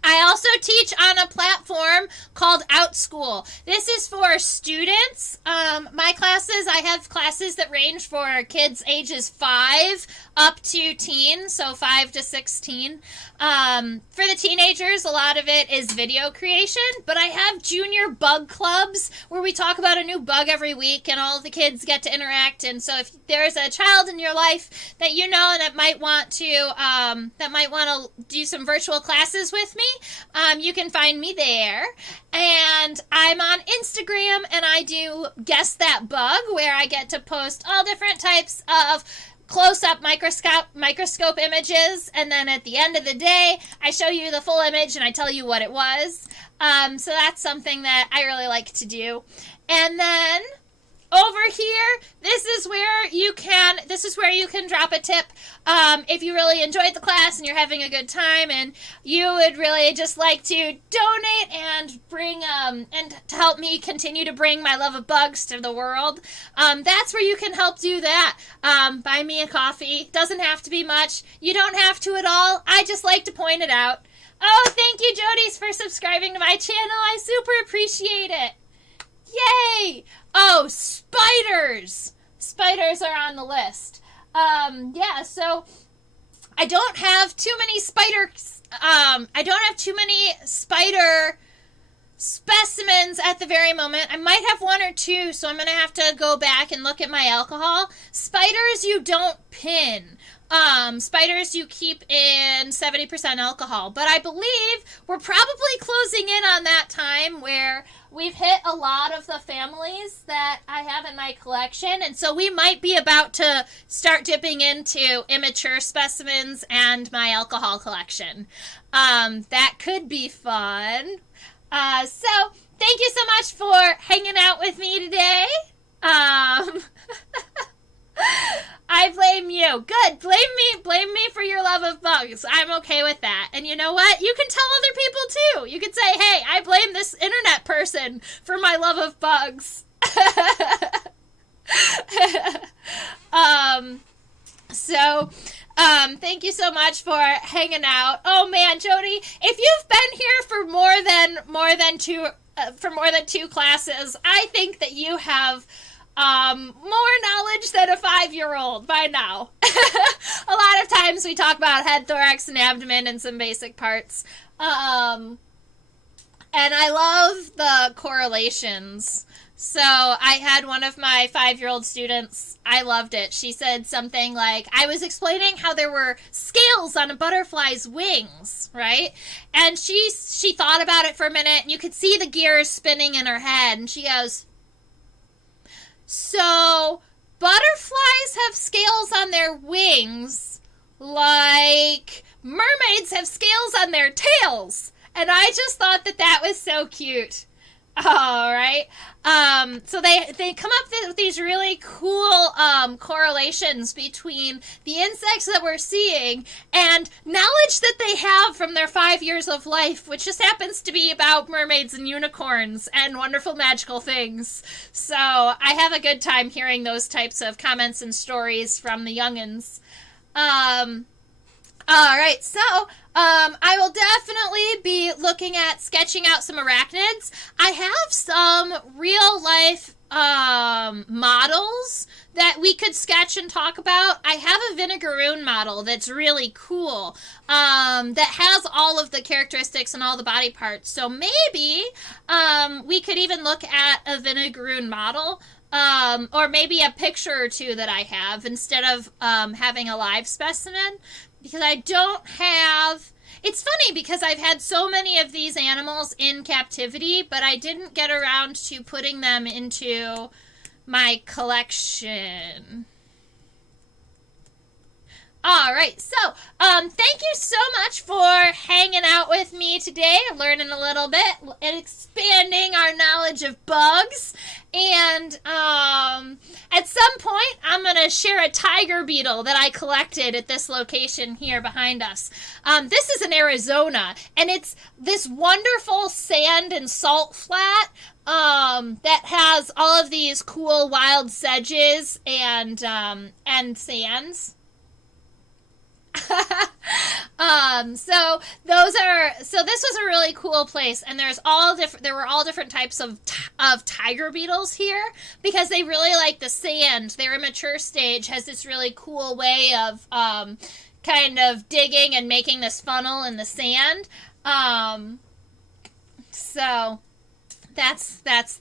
I also teach on a platform called OutSchool. This is for students. My classes, I have classes that range for kids ages 5 up to teen, so 5 to 16. For the teenagers, a lot of it is video creation, but I have junior bug clubs where we talk about a new bug every week and all of the kids get to interact. And so if there's a child in your life that you know that might want to do some virtual classes with me, you can find me there. And I'm on Instagram and I do Guess That Bug, where I get to post all different types of close-up microscope images, and then at the end of the day, I show you the full image and I tell you what it was. So that's something that I really like to do. And then over here, this is where you can drop a tip if you really enjoyed the class and you're having a good time and you would really just like to donate and bring and to help me continue to bring my love of bugs to the world. That's where you can help do that. Buy me a coffee. Doesn't have to be much. You don't have to at all. I just like to point it out. Oh, thank you, Jodies, for subscribing to my channel. I super appreciate it. Yay! Oh, spiders! Spiders are on the list. So I don't have too many spider specimens at the very moment. I might have one or two, so I'm going to have to go back and look at my alcohol. Spiders you don't pin. Spiders you keep in 70% alcohol. But I believe we're probably closing in on that time where we've hit a lot of the families that I have in my collection. And so we might be about to start dipping into immature specimens and my alcohol collection. That could be fun. So thank you so much for hanging out with me today. I blame you. Good. Blame me for your love of bugs. I'm okay with that. And you know what? You can tell other people too. You can say, hey, I blame this internet person for my love of bugs. Thank you so much for hanging out. Oh man, Jody, if you've been here for more than two classes, I think that you have more knowledge than a 5-year-old by now. A lot of times we talk about head, thorax, and abdomen and some basic parts. And I love the correlations. So I had one of my 5-year-old students, I loved it. She said something like, I was explaining how there were scales on a butterfly's wings, right? And she thought about it for a minute, and you could see the gears spinning in her head, and she goes, so butterflies have scales on their wings like mermaids have scales on their tails. And I just thought that was so cute. All right. So they come up with these really cool correlations between the insects that we're seeing and knowledge that they have from their 5 years of life, which just happens to be about mermaids and unicorns and wonderful magical things. So I have a good time hearing those types of comments and stories from the youngins. All right, so I will definitely be looking at sketching out some arachnids. I have some real life models that we could sketch and talk about. I have a vinegaroon model that's really cool, that has all of the characteristics and all the body parts. So maybe we could even look at a vinegaroon model, or maybe a picture or two that I have instead of having a live specimen, because I don't have... It's funny because I've had so many of these animals in captivity, but I didn't get around to putting them into my collection. All right, so thank you so much for hanging out with me today, learning a little bit, and expanding our knowledge of bugs. And at some point, I'm going to share a tiger beetle that I collected at this location here behind us. This is in Arizona, and it's this wonderful sand and salt flat that has all of these cool wild sedges and sands. So this was a really cool place, and there were all different types of tiger beetles here, because they really like the sand. Their immature stage has this really cool way of kind of digging and making this funnel in the sand. So that's that.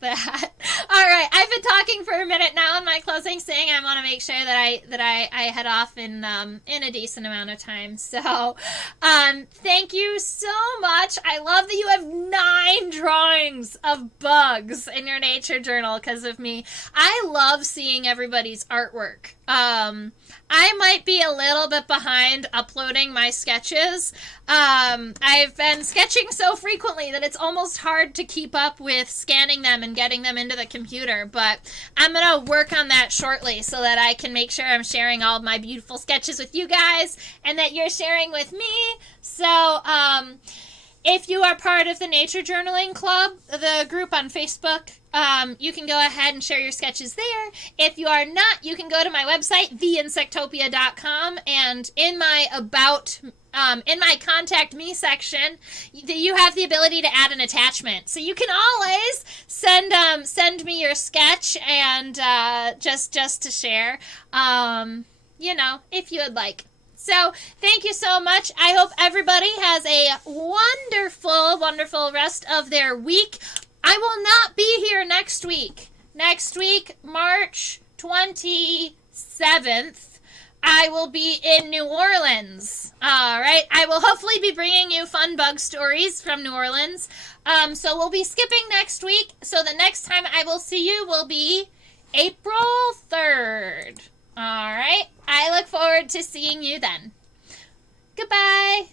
All right, I've been talking for a minute now in my closing, saying I want to make sure that I head off in a decent amount of time. So, thank you so much. I love that you have 9 drawings of bugs in your nature journal because of me. I love seeing everybody's artwork. I might be a little bit behind uploading my sketches. I've been sketching so frequently that it's almost hard to keep up with scanning them and getting them into the computer, but I'm going to work on that shortly so that I can make sure I'm sharing all of my beautiful sketches with you guys and that you're sharing with me. So, if you are part of the Nature Journaling Club, the group on Facebook, you can go ahead and share your sketches there. If you are not, you can go to my website, theinsectopia.com, and in my in my Contact Me section, you have the ability to add an attachment. So you can always send me your sketch and just to share, if you would like. So, thank you so much. I hope everybody has a wonderful, wonderful rest of their week. I will not be here next week. Next week, March 27th, I will be in New Orleans. All right. I will hopefully be bringing you fun bug stories from New Orleans. So, we'll be skipping next week. So, the next time I will see you will be April 3rd. All right. I look forward to seeing you then. Goodbye.